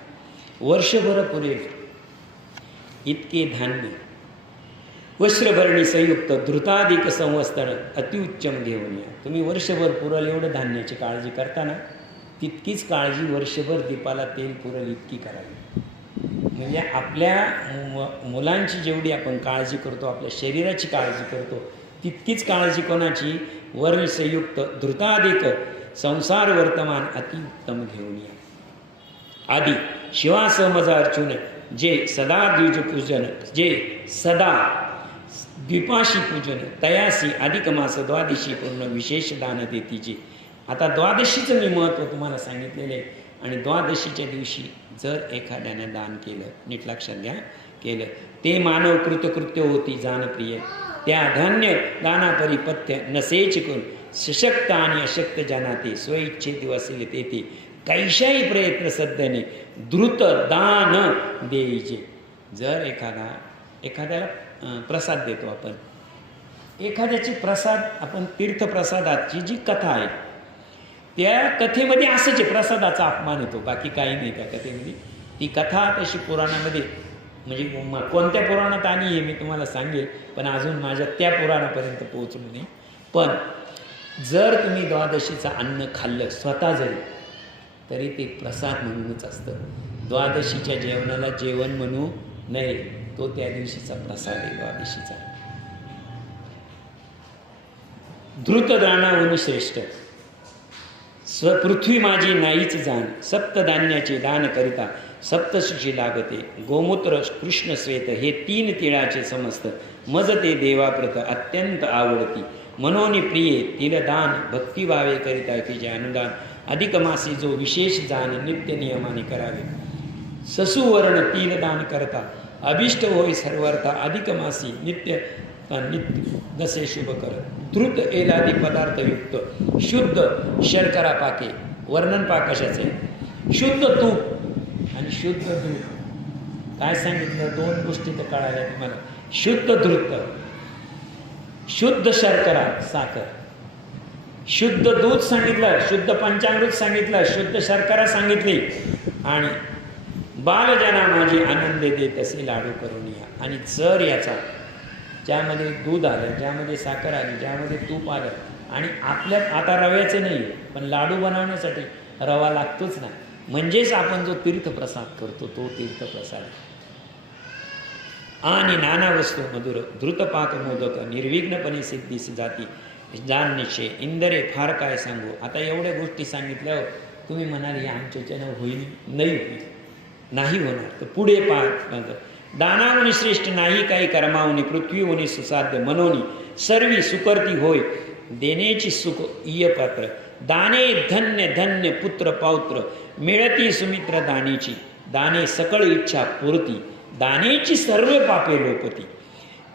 वर्षभर पुरेल इतके धान्य, वस्त्रभरणी संयुक्त धृताधिक संवत्सर अतिउच्चम घेऊन या. तुम्ही वर्षभर पुरल एवढं धान्याची काळजी करता ना, तितकीच काळजी वर्षभर दीपाला तेल पुरल इतकी करावी. म्हणजे आपल्या मुलांची जेवढी आपण काळजी करतो, आपल्या शरीराची काळजी करतो, तितकीच काळजी कोणाची? वर्ण संयुक्त धृताधिक संसार वर्तमान अतिउत्तम घेऊन या. आदी शिवासमज अर्चुन जे सदा द्विज पूजन, जे सदा द्विपाशी पूजन, तयासी अधिक मास द्वादशी पूर्ण विशेष दान देतीचे. आता द्वादशीचं मी महत्त्व तुम्हाला सांगितलेलं आहे. आणि द्वादशीच्या दिवशी जर एखाद्याने दान केलं, नीट लक्षात घ्या, केलं, ते मानव कृतकृत्य होती जानप्रिय. त्या धान्य दानापरिपथ्य नसेच कोण सशक्त आणि अशक्त जानाते स्वइच्छेत वसिले तेथे कैशाही प्रयत्न सध्याने द्रुत दान देईचे. जर एखाद्याला प्रसाद देतो आपण, एखाद्याची प्रसाद आपण तीर्थप्रसादाची जी कथा आहे त्या कथेमध्ये असंच आहे, प्रसादाचा अपमान येतो, बाकी काही नाही त्या कथेमध्ये. ती कथा तशी पुराणामध्ये, म्हणजे कोणत्या पुराणात आणि हे मी तुम्हाला सांगेल, पण अजून माझ्या त्या पुराणापर्यंत पोहोचलो नाही. पण जर तुम्ही द्वादशीचं अन्न खाल्लं स्वतः जरी, तरी ते प्रसाद म्हणूनच असतं. द्वादशीच्या जेवणाला जेवण म्हणू नये, तो त्या दिवशीचा प्रसाद आहे द्वादशीचा. धृतदानाहून श्रेष्ठ पृथ्वी माझी नाहीच जाण, सप्तधान्याचे दान करिता सप्तशीची लागते. गोमूत्र कृष्ण श्वेत हे 3 तिळाचे समस्त, मज ते देवाप्रत अत्यंत आवडती. मनोनी प्रिये तिल दान भक्तिभावे करिता की जे अनुदान, अधिक मासी जो विशेष दान नित्य नियमाने करावे. ससुवर्ण तिल दान करता अभिष्ट होय सर्वर्था, अधिक मासी नित्य नित्य जसे शुभ कर धृत एलादी पदार्थयुक्त शुद्ध शर्करा पाके. वर्णन पा कशाचे, शुद्ध तूप आणि शुद्ध दूध. काय सांगितलं, दोन गोष्टी तर कळाल्या तुम्हाला. शुद्ध धृत, शुद्ध शर्करा साखर, शुद्ध दूध सांगितलं, शुद्ध पंचामृत सांगितलं, शुद्ध शर्करा सांगितली. आणि बालजना माझी आनंद देत असे लाडू करून या. आणि जर याचा ज्यामध्ये दूध आलं, ज्यामध्ये साखर आली, ज्यामध्ये तूप आलं आणि आपल्या आता रव्याचे नाही पण लाडू बनवण्यासाठी रवा लागतोच ना, म्हणजेच आपण जो तीर्थप्रसाद करतो तो तीर्थप्रसाद. आणि नाना वस्तू मधुर धृतपाक मोदक निर्विघ्नपणे सिद्धीस जाती जाण निश्चय इंदरे फार काय सांगू. आता एवढ्या गोष्टी सांगितल्यावर तुम्ही म्हणाल हे आमच्याच्यानं होईल, नाही होईल, नाही होणार. तर पुढे पाहत दानावनी श्रेष्ठ नाही काही कर्मावनी पृथ्वीवनी सुसाध्य मनोनी सर्वी सुकर्ती होय देण्याची सुख इय पात्र. दाने धन्य धन्य पुत्र पौत्र मिळती सुमित्र दानेची. दाने सकळ इच्छा पूर्ती दानेची सर्व पापे लोपती.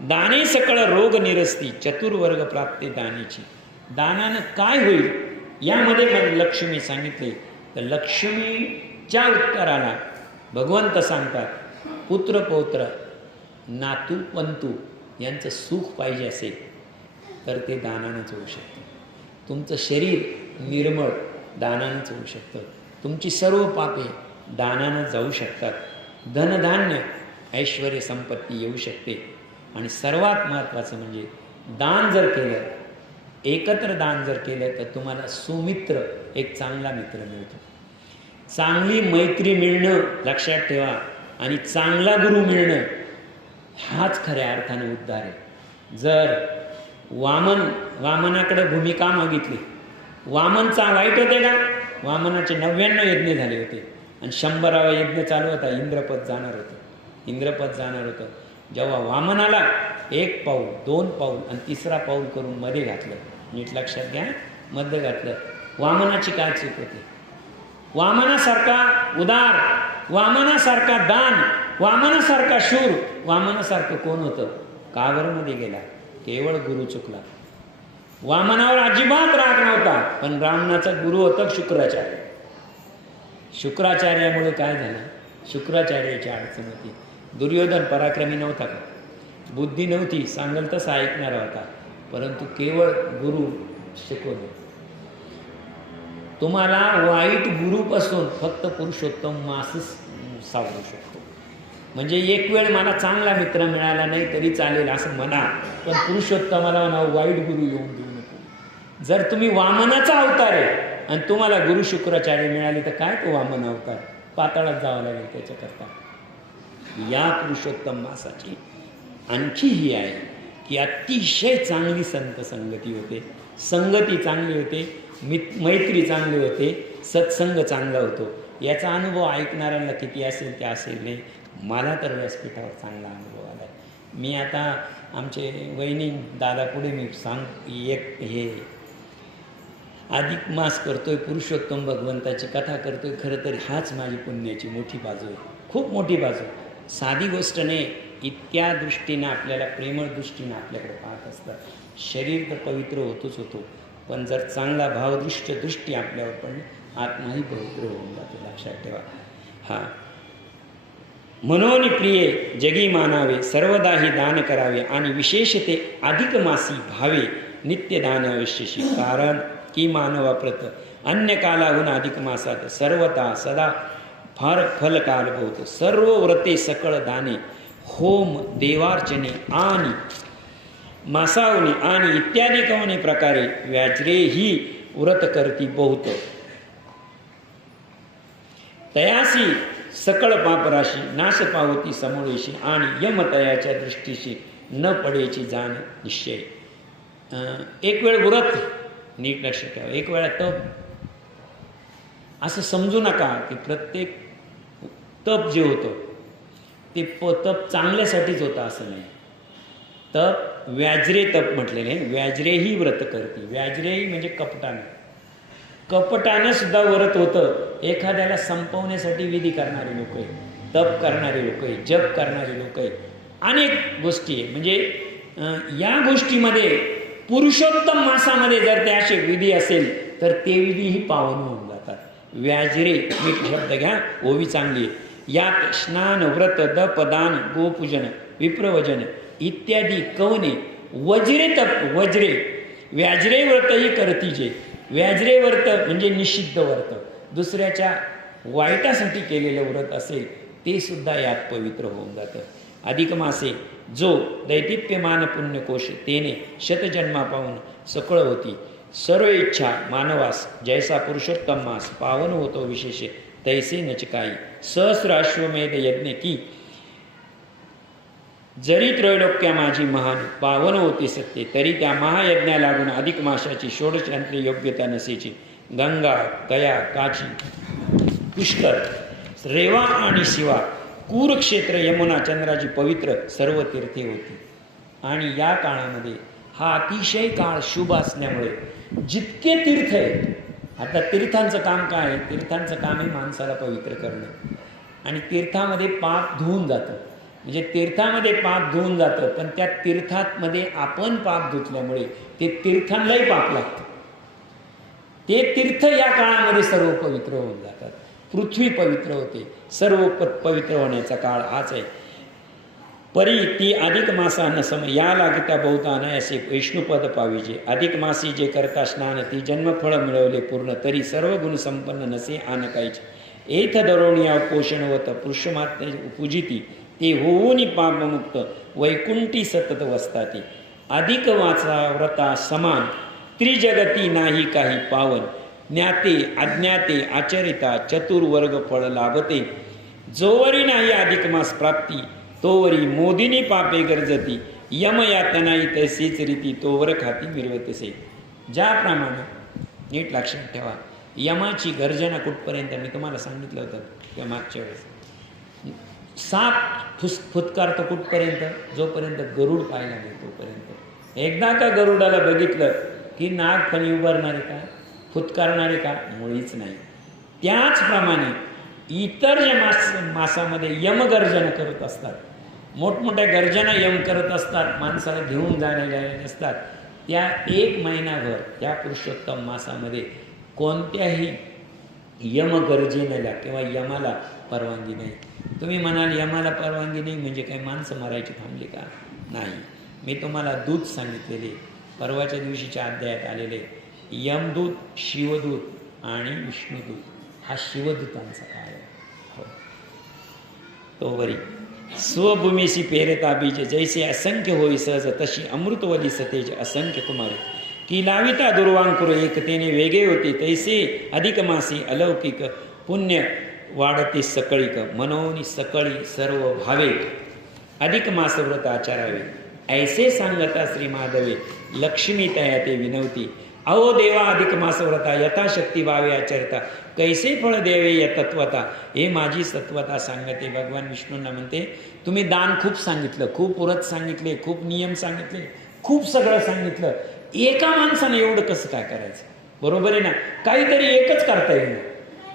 दाने सकळ रोग निरस्ती चतुर्वर्ग प्राप्ती दानेची. दानानं काय होईल यामध्ये मला लक्ष्मी सांगितले. तर लक्ष्मीच्या उत्तराला भगवंत सांगतात, पुत्र पौत्र नातू पंतू यांचं सुख पाहिजे असेल तर ते दानानंच होऊ शकतं. तुमचं शरीर निर्मळ दानानंच होऊ शकतं. तुमची सर्व पापे दानानं जाऊ शकतात. धनधान्य ऐश्वर संपत्ती येऊ शकते. आणि सर्वात महत्त्वाचं म्हणजे दान जर केलं, एकत्र दान जर केलं तर तुम्हाला सुमित्र एक चांगला मित्र मिळतो. चांगली मैत्री मिळणं लक्षात ठेवा आणि चांगला गुरु मिळणं हाच खऱ्या अर्थाने उद्धार आहे. जर वामनाकडे भूमिका मागितली, वामनचा वाईट होते का, वामनाचे 99 यज्ञ झाले होते आणि 100वा यज्ञ चालू होता. इंद्रपद जाणार होतं. जेव्हा वामनाला 1 पाऊल 2 पाऊल आणि 3रा पाऊल करून मध्ये घातलं, नीट लक्षात घ्या, मध्ये घातलं, वामनाची काय चूक होती. वामनासारखा उदार, वामनासारखा दान, वामनासारखा शूर, वामनासारखं कोण होतं. कावरमध्ये गेला, केवळ गुरु चुकला. वामनावर अजिबात राग नव्हता, पण ब्राह्मणाचा गुरु होता शुक्राचार्य. शुक्राचार्यामुळे काय झालं, शुक्राचार्याची अडचण होती. दुर्योधन पराक्रमी नव्हता का, बुद्धी नव्हती, सांगल तसं ऐकणारा होता, परंतु केवळ गुरु शिकवलं. तुम्हाला वाईट गुरुपासून फक्त पुरुषोत्तम मासच सावरू शकतो. म्हणजे एक वेळ मला चांगला मित्र मिळाला नाही तरी चालेल असं म्हणा, पण पुरुषोत्तमाला म्हणा वाईट गुरु येऊन देऊ नको. जर तुम्ही वामनाचा अवतार आहे आणि तुम्हाला गुरु शुक्राचार्य मिळाले तर काय तो वामन अवतार, पाताळात जावं लागेल त्याच्याकरता. या पुरुषोत्तम मासाची आणखी ही आहे की अतिशय चांगली संत संगती होते, संगती चांगली होते, मैत्री चांगली होते, सत्संग चांगला होतो. याचा अनुभव ऐकणाऱ्यांना किती असेल ते असेल नाही. मला तर व्यासपीठावर चांगला अनुभव आला. मी आता आमचे वहिनी दादा पुढे मी एक हे अधिक मास करतोय, पुरुषोत्तम भगवंताची कथा करतोय. खरं तर हाच माझी पुण्याची मोठी बाजू आहे, खूप मोठी बाजू. साधी गोष्ट नाही, इतक्या दृष्टीनं आपल्याला प्रेमळ दृष्टीनं आपल्याकडे पाहत असतात. शरीर तर पवित्र होतोच होतो, पण जर चांगला दृष्टी आपल्यावर पण आत्माही पवित्र होऊन जातो. लक्षात ठेवा. हा म्हणून प्रिय जगी मानावे, सर्वदाही दान करावे आणि विशेष ते अधिक मासी भावे नित्य दान अवश्यशी. कारण की मानवाप्रत अन्य कालाहून अधिक मासात सर्वता सदा फार फलकाल होत. सर्व व्रते सकळ दाने होम देवार्चने आणि मासावणी आणि इत्यादी कवने प्रकारे व्याजरे ही व्रत करती बहुत. तयासी सकळ पापराशी नाश पावती समोरेशी आणि यमतयाच्या दृष्टीशी न पडेची जाण निश्चय. एक वेळ व्रत नीट लक्षात ठेवा, एक वेळा तप. असं समजू नका की प्रत्येक तप जे होतं ते तप चांगल्यासाठीच होतं असं नाही. तप व्याजरे तप म्हटलेले आहे. व्याजरे ही व्रत करते. व्याजरेही म्हणजे कपटानं सुद्धा व्रत होतं. एखाद्याला संपवण्यासाठी विधी करणारे लोक आहे, तप करणारे लोक आहे, जप करणारे लोक आहे, अनेक गोष्टी आहे. म्हणजे या गोष्टीमध्ये पुरुषोत्तम मासामध्ये जर ते असे विधी असेल तर ते विधीही पावन होऊन जातात. व्याजरे एक शब्द घ्या, ओवी चांगली आहे. यात स्नान, व्रत, दप, दान, गोपूजन, विप्रवजन इत्यादी कवने वज्रे तप वज्रे व्याजरे व्रतही करतीजे. व्याजरे व्रत म्हणजे निषिद्ध व्रत, दुसऱ्याच्या वाईटासाठी केलेलं व्रत असेल ते सुद्धा यात पवित्र होऊन जातं. अधिक मासे जो दैदिप्यमान पुण्यकोश तेने शतजन्मा पाहून सकळ होती. सर्व इच्छा मानवास जैसा पुरुषोत्तम मास पावन होतो विशेषे तैसे नचकाई. सहस्र अश्वमेध यज्ञ की जरी त्रैलोक्या माझी महान पावन होते सत्य, तरी त्या महायज्ञा लागून अधिक मासाची षोडशयंत्री योग्यता नसेची. गंगा, गया, काची, पुष्कर, रेवा आणि शिवा, कुरुक्षेत्र, यमुना, चंद्राची पवित्र सर्व तीर्थे होती. आणि या काळामध्ये हा अतिशय काळ शुभ असल्यामुळे जितके तीर्थ आहेत, आता तीर्थांचं काम काय आहे? तीर्थांचं काम आहे माणसाला पवित्र करणं. आणि तीर्थामध्ये पाप धुवून जातं, म्हणजे तीर्थामध्ये पाप धुवून जातं, पण त्या तीर्थांमध्ये आपण पाप धुतल्यामुळे ते तीर्थांनाही पाप लागतं. ते तीर्थ या काळामध्ये सर्व पवित्र होऊन जातात. पृथ्वी पवित्र होते, सर्व पवित्र होण्याचा काळ हाच आहे. परी ती अधिक मासानं सम या लागता बहुता अनायासे वैष्णुपद पाविजे. अधिक मासी जे करता स्नान ती जन्मफळ मिळवले पूर्ण, तरी सर्व गुण संपन्न नसे आन काहीच. एथ दरोणिया पोषणवत पुरुषमात्मे पूजिती, ते होऊनी पापमुक्त वैकुंठी सतत वसताती. अधिक वाचा व्रता समान त्रिजगती नाही काही पावन. ज्ञाते अज्ञाते आचरिता चतुर्वर्ग फळ लाभते. जोवरी नाही अधिक मास प्राप्ती, तोवरी मोदिनी पापे गरजती. यम यातनाई तैसेच रीती, तोवर खाती मिरवतसे. ज्याप्रमाणे नीट लक्षात ठेवा, यमाची गर्जना कुठपर्यंत मी तुम्हाला सांगितलं होतं किंवा मागच्या वेळेस. साप फुतकारतो कुठपर्यंत? जोपर्यंत गरुड पाहायला नाही तोपर्यंत. एकदा का गरुडाला बघितलं की नाग फणी उभारणारे का, फुतकारणारे का? मुळीच नाही. त्याचप्रमाणे इतर जे मासामध्ये यमगर्जना करत असतात, मोठमोठ्या गर्जना यम करत असतात, माणसाला घेऊन जाण्याच्या असतात, त्या एक महिनाभर त्या पुरुषोत्तम मासामध्ये कोणत्याही यमगर्जनेला किंवा यमाला परवानगी नाही. तुम्ही म्हणाल यमाला परवानगी नाही म्हणजे काही माणसं मारायची थांबली का? नाही. मी तुम्हाला दूत सांगितलेले परवाच्या दिवशीच्या अध्यायात आलेले यमदूत, शिवदूत आणि विष्णुदूत, हा शिवदूतांचा काळ आहे. हो. तो वरी स्वभूमीशी पेरता बीज, जैसे असंख्य होई सहज, तशी अमृतवली सतेज असंख्य कुमारे. की लाविता दुर्वांकुर एकतेने वेगळे होते, तैसे अधिक मासी अलौकिक पुण्य वाढते सकळीक. मनोनी सकळी सर्व भावे अधिक मास व्रत आचारावे. ऐसे सांगता श्री माधवे लक्ष्मी तया ते विनवती. अहो देवा अधिक मास व्रता यथाशक्ती भावे आचरता, कैसे फळ देवे या तत्वता. हे माझी सत्वता सांगते. भगवान विष्णूंना म्हणते, तुम्ही दान खूप सांगितलं, खूप व्रत सांगितले, खूप नियम सांगितले, खूप सगळं सांगितलं, एका माणसाने एवढं कसं काय करायचं? बरोबर आहे ना? काहीतरी एकच करता येईल.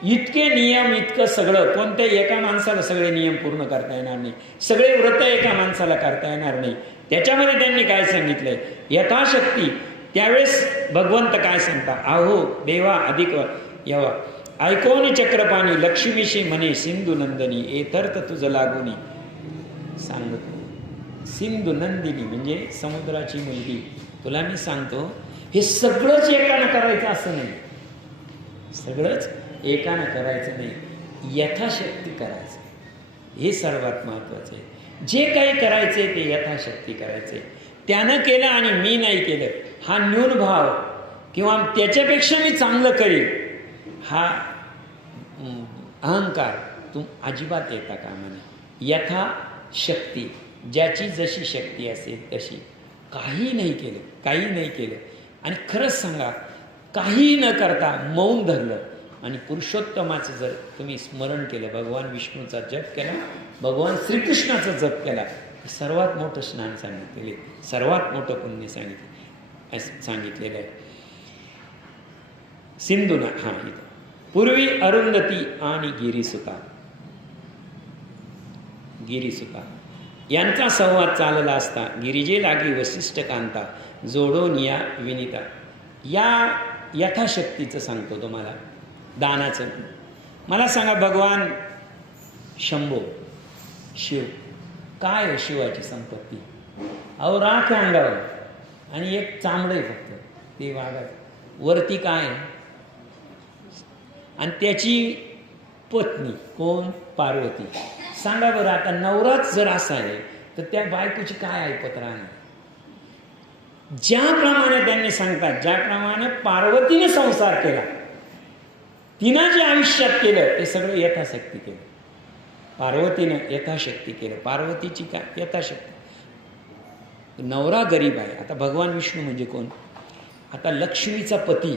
इतके नियम, इतकं सगळं कोणत्या एका माणसाला सगळे नियम पूर्ण करता येणार नाही, सगळे व्रत एका माणसाला करता येणार नाही. त्याच्यामध्ये त्यांनी काय सांगितलंय? यथाशक्ती. त्यावेळेस भगवंत काय सांगता? अहो देवा अधिक यवा ऐकोनी चक्रपाणी लक्ष्मीशी म्हणे सिंधू नंदिनी, एथर्थ तुझं लागुनी सांगतो. सिंधू नंदिनी म्हणजे समुद्राची मुलगी. तुला मी सांगतो, हे सगळंच एकानं करायचं असं नाही, सगळंच एकानं करायचं नाही, यथाशक्ती करायचं. हे सर्वात महत्त्वाचं आहे. जे काही करायचंय ते यथाशक्ती करायचंय. त्यानं केलं आणि मी नाही केलं, हा न्यून भाव किंवा त्याच्यापेक्षा मी चांगलं करीन, हा अहंकार अजिबात येता कामा नये. यथाशक्ती, ज्याची जशी शक्ती असेल तशी. काही नाही केलं, काही नाही केलं, आणि खरंच सांगा, काही न करता मौन धरलं आणि पुरुषोत्तमाचं जर तुम्ही स्मरण केलं, भगवान विष्णूचा जप केला, भगवान श्रीकृष्णाचा जप केला, सर्वात मोठं स्नान सांगितलेले, सर्वात मोठं पुण्य सांगितलेलं आहे. सिंधुना हा इथं पूर्वी अरुंधती आणि गिरीसुता. गिरीसुता यांचा संवाद चालला असता गिरिजे लागी वसिष्ठ कांता जोडून या विनिता. या यथाशक्तीचं सांगतो तुम्हाला दानाचं. मला सांगा भगवान शंभो शिव काय आहे शिवाची संपत्ती? अहो राख आहे अंगावर आणि एक चांबड आहे फक्त ते वाघात. वरती काय आहे? आणि त्याची पत्नी कोण? पार्वती. सांगा बरं आता नवराच जर असा आहे तर त्या बायकोची काय ऐपत राहणार? ज्याप्रमाणे त्यांनी सांगतात ज्याप्रमाणे पार्वतीने संसार केला तिनं जे आयुष्यात केलं ते सगळं यथाशक्ती केलं. पार्वतीनं यथाशक्ती केलं. पार्वतीची काय यथाशक्ती. नवरा गरीब आहे. आता भगवान विष्णू म्हणजे कोण? आता लक्ष्मीचा पती.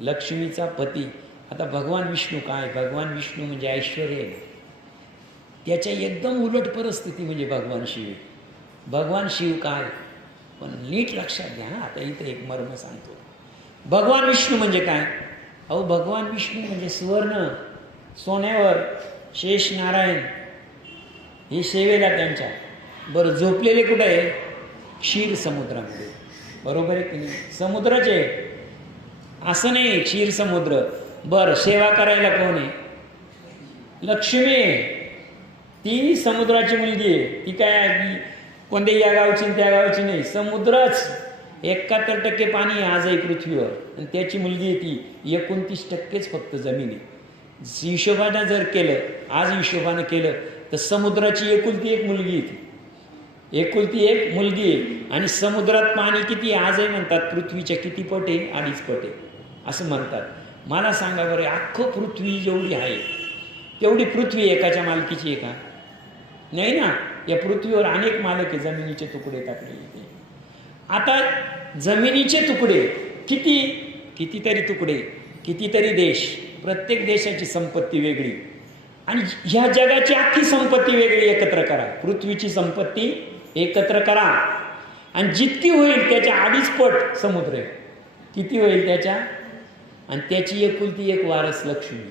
लक्ष्मीचा पती. आता भगवान विष्णू काय? भगवान विष्णू म्हणजे ऐश्वर्य आहे. त्याच्या एकदम उलट परिस्थिती म्हणजे भगवान शिव. भगवान शिव काय? पण नीट लक्षात घ्या. आता इथे एक मर्म सांगतो. भगवान विष्णू म्हणजे काय? अहो भगवान विष्णू म्हणजे सुवर्ण सोन्यावर शेष नारायण हे सेवेला त्यांच्या. बरं झोपलेले कुठे आहे? क्षीर समुद्रामध्ये. बरोबर आहे की नाही? समुद्राचे असं नाही क्षीर समुद्र. बरं सेवा करायला कोण आहे? लक्ष्मी आहे. ती समुद्राची मुलगी आहे. ती काय कोणत्या या गावची त्या गावची नाही. समुद्रच 71% पाणी आहे आजही पृथ्वीवर आणि त्याची मुलगी आहे ती. 29%च फक्त जमीन आहे. हिशोबानं जर केलं आज हिशोबानं केलं तर समुद्राची एकुलती एक मुलगी आहे ती. एकुलती एक मुलगी आहे. आणि समुद्रात पाणी किती आजही म्हणतात पृथ्वीच्या किती पट आहे? 2.5 पट आहे असं म्हणतात. मला सांगा बरं अख्खं पृथ्वी जेवढी आहे तेवढी पृथ्वी एकाच्या मालकीची आहे का? नाही ना. या पृथ्वीवर अनेक मालक आहे. जमिनीचे तुकडे टाकले इथे. आता जमिनीचे तुकडे कितीतरी तुकडे कितीतरी देश. प्रत्येक देशाची संपत्ती वेगळी आणि ह्या जगाची अख्खी संपत्ती वेगळी एकत्र करा. पृथ्वीची संपत्ती एकत्र करा आणि जितकी होईल त्याच्या 2.5 पट समुद्र आहे. किती होईल त्याच्या? आणि त्याची एकुलती एक वारस लक्ष्मी.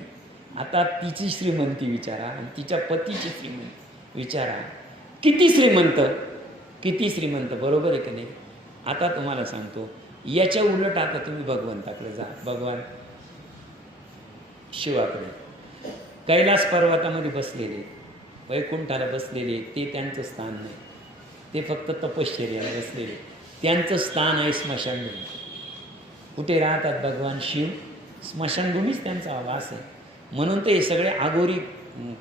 आता तिची श्रीमंती विचारा आणि तिच्या पतीची श्रीमंती विचारा. किती श्रीमंत किती श्रीमंत. बरोबर आहे की नाही? आता तुम्हाला सांगतो याच्या उलट आता तुम्ही भगवंताकडे जा. भगवान शिवाकडे कैलास पर्वतामध्ये बसलेले वैकुंठाला बसलेले ते त्यांचं स्थान नाही. ते फक्त तपश्चर्याला बसलेले. त्यांचं स्थान आहे स्मशानभूमी. कुठे राहतात भगवान शिव? स्मशानभूमीच त्यांचा वास आहे. म्हणून ते सगळे आगोरी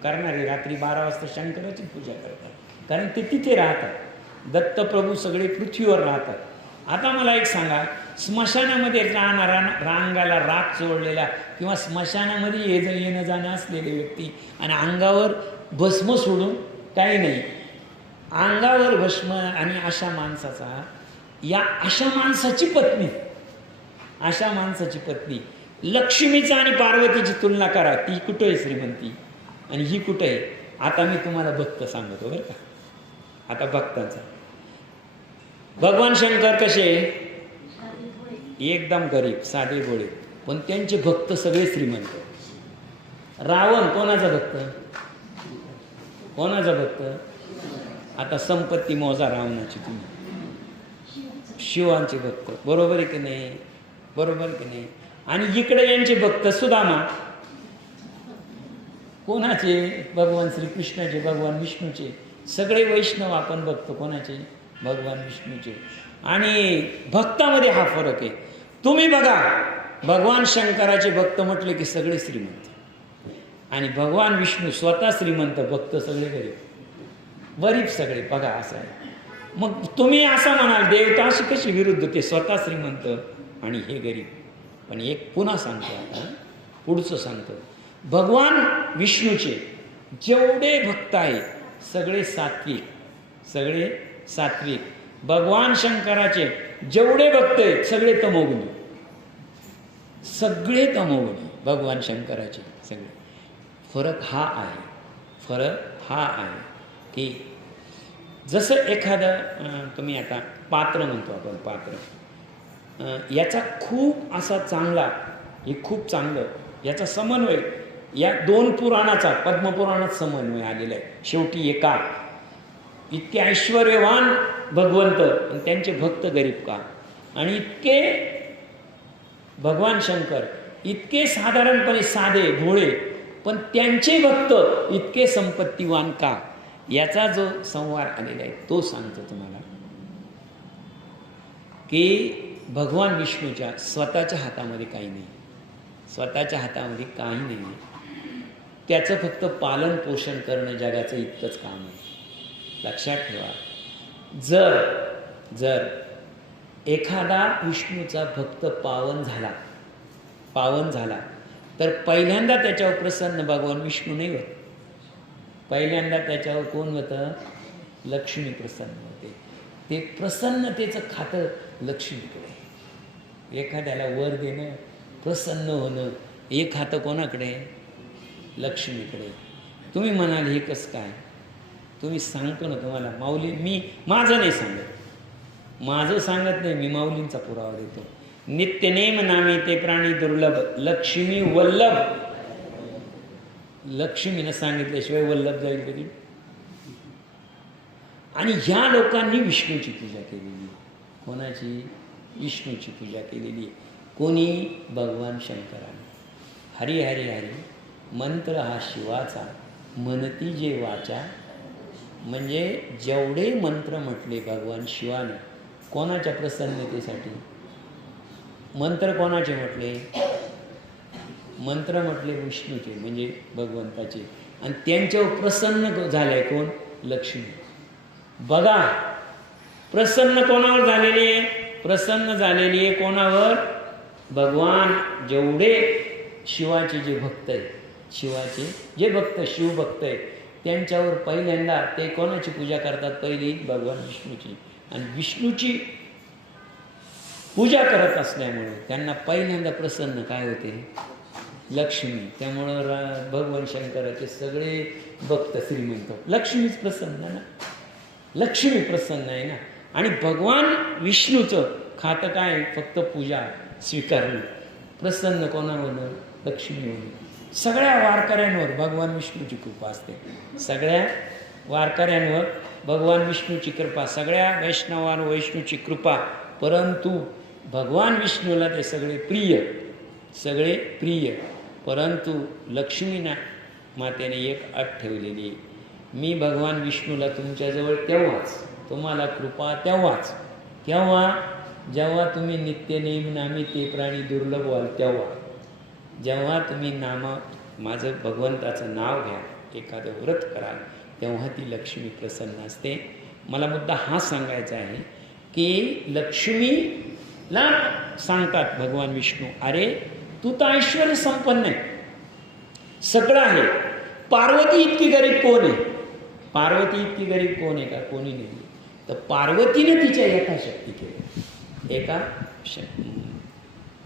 करणारे रात्री 12 वाजता शंकराची पूजा करतात कारण ते तिथे राहतात. दत्तप्रभू सगळे पृथ्वीवर राहतात. आता मला एक सांगा स्मशानामध्ये राहणारा रांगाला राख चोळलेला किंवा स्मशानामध्ये येणं जाणं असलेले व्यक्ती आणि अंगावर भस्म सोडून काही नाही अंगावर भस्म आणि अशा माणसाचा अशा माणसाची पत्नी लक्ष्मीचा आणि पार्वतीची तुलना करा. ती कुठं आहे श्रीमंती आणि ही कुठं आहे? आता मी तुम्हाला भक्त सांगतो बरं का. आता भक्तांचा भगवान शंकर कसे? एकदम गरीब साधे भोळे पण त्यांचे भक्त सगळे श्रीमंत. रावण कोणाचा भक्त? कोणाचा भक्त? आता संपत्ती मोजा रावणाची तुम्ही. शिवांचे भक्त. बरोबर आहे की नाही? बरोबर की नाही? आणि इकडे यांचे भक्त सुदामा कोणाचे? भगवान श्रीकृष्णाचे भगवान विष्णूचे. सगळे वैष्णव आपण बघतो कोणाचे? भगवान विष्णूचे. आणि भक्तामध्ये हा फरक आहे. तुम्ही बघा भगवान शंकराचे भक्त म्हटले की सगळे श्रीमंत आणि भगवान विष्णू स्वतः श्रीमंत भक्त सगळे गरीब सगळे. बघा असं आहे. मग तुम्ही असं म्हणाल देवता अशी कशी विरुद्ध? ते स्वतः श्रीमंत आणि हे गरीब. पण एक पुन्हा सांगतो आता पुढचं सांगतो. भगवान विष्णूचे जेवढे भक्त आहेत सगळे सात्विक. भगवान शंकराचे जेवढे भक्त आहेत सगळे तमोगुणी. भगवान शंकराचे सगळे. फरक हा आहे की जसं एखादं तुम्ही आता पात्र म्हणतो आपण पात्र याचा खूप असा चांगला हे खूप चांगलं याचा समन्वय या 2 पुराणाचा पद्मपुराणात समन्वय आलेला आहे. शेवटी एका इतके ऐश्वर्यवान भगवंत आणि त्यांचे भक्त गरीब का? आणि इतके भगवान शंकर इतके साधारणपणे साधे भोळे, पण त्यांचे भक्त इतके संपत्तीवान का? याचा जो संवाद आलेला आहे तो सांगतो तुम्हाला की भगवान विष्णूच्या स्वतःच्या हातामध्ये काही नाही, स्वतःच्या हातामध्ये काही नाही आहे. त्याचं फक्त पालन पोषण करणं जगाचं इतकंच काम आहे. लक्षात ठेवा, जर एखादा विष्णूचा भक्त पावन झाला तर पहिल्यांदा त्याच्यावर प्रसन्न भगवान विष्णू नाही होत. पहिल्यांदा त्याच्यावर कोण होतं? लक्ष्मी प्रसन्न होते. ते प्रसन्नतेचं खातं लक्ष्मीकडे. एखाद्याला वर देणं, प्रसन्न होणं, हे खातं कोणाकडे? लक्ष्मीकडे. तुम्ही म्हणाल हे कसं काय? तुम्ही सांगतो ना तुम्हाला माऊली, मी माझं नाही सांगत, माझं सांगत नाही, मी माऊलींचा पुरावा देतो. नित्यनेम नामे ते प्राणी दुर्लभ, लक्ष्मी वल्लभ. लक्ष्मीनं सांगितल्याशिवाय वल्लभ जाईल कधी? आणि ह्या लोकांनी विष्णूची पूजा केलेली आहे. कोणाची? विष्णूची पूजा केलेली आहे. कोणी? भगवान शंकराने. हरी हरी हरी मंत्र हा शिवाचा, म्हणती जे वाचा. म्हणजे जेवढे मंत्र म्हटले भगवान शिवाने कोणाच्या प्रसन्नतेसाठी? मंत्र कोणाचे म्हटले? मंत्र म्हटले विष्णूचे, म्हणजे भगवंताचे. आणि त्यांच्यावर प्रसन्न झालाय कोण? लक्ष्मी. बघा, प्रसन्न कोणावर झालेली आहे? प्रसन्न झालेली आहे कोणावर? भगवान जेवढे शिवाचे जे भक्त आहेत, शिवाचे जे भक्त, शिवभक्त आहेत, त्यांच्यावर पहिल्यांदा ते कोणाची पूजा करतात? पहिली भगवान विष्णूची. आणि विष्णूची पूजा करत असल्यामुळे त्यांना पहिल्यांदा प्रसन्न काय होते? लक्ष्मी. त्यामुळं भगवान शंकराचे सगळे भक्त श्रीमंत. लक्ष्मीच प्रसन्न ना, लक्ष्मी प्रसन्न आहे ना. आणि भगवान विष्णूचं खातं काय? फक्त पूजा स्वीकारणे. प्रसन्न कोणावर? लक्ष्मीवर. सगळ्या वारकऱ्यांवर भगवान विष्णूची कृपा असते. सगळ्या वारकऱ्यांवर भगवान विष्णूची कृपा, सगळ्या वैष्णवांवर वैष्णूची कृपा. परंतु भगवान विष्णूला ते सगळे प्रिय. परंतु लक्ष्मीना मातेने एक अट ठेवलेली आहे, मी भगवान विष्णूला तुमच्याजवळ तेव्हाच, तुम्हाला कृपा तेव्हाच, जेव्हा तुम्ही नित्यनेम नामी ते प्राणी दुर्लभ व्हाल. जेव्हा तुम्ही माझं भगवंताचं नाव घ्या, एखादं व्रत कराल, तेव्हा ती लक्ष्मी प्रसन्न असते. मला मुद्दा हा सांगायचा आहे की लक्ष्मीला सांगतात भगवान विष्णू, अरे तू तर ऐश्वर्य संपन्न आहे, सगळं आहे. पार्वती इतकी गरीब कोण आहे? पार्वती इतकी गरीब कोण आहे का? कोणी नाही. तर पार्वतीने तिच्या यथाशक्ती केली.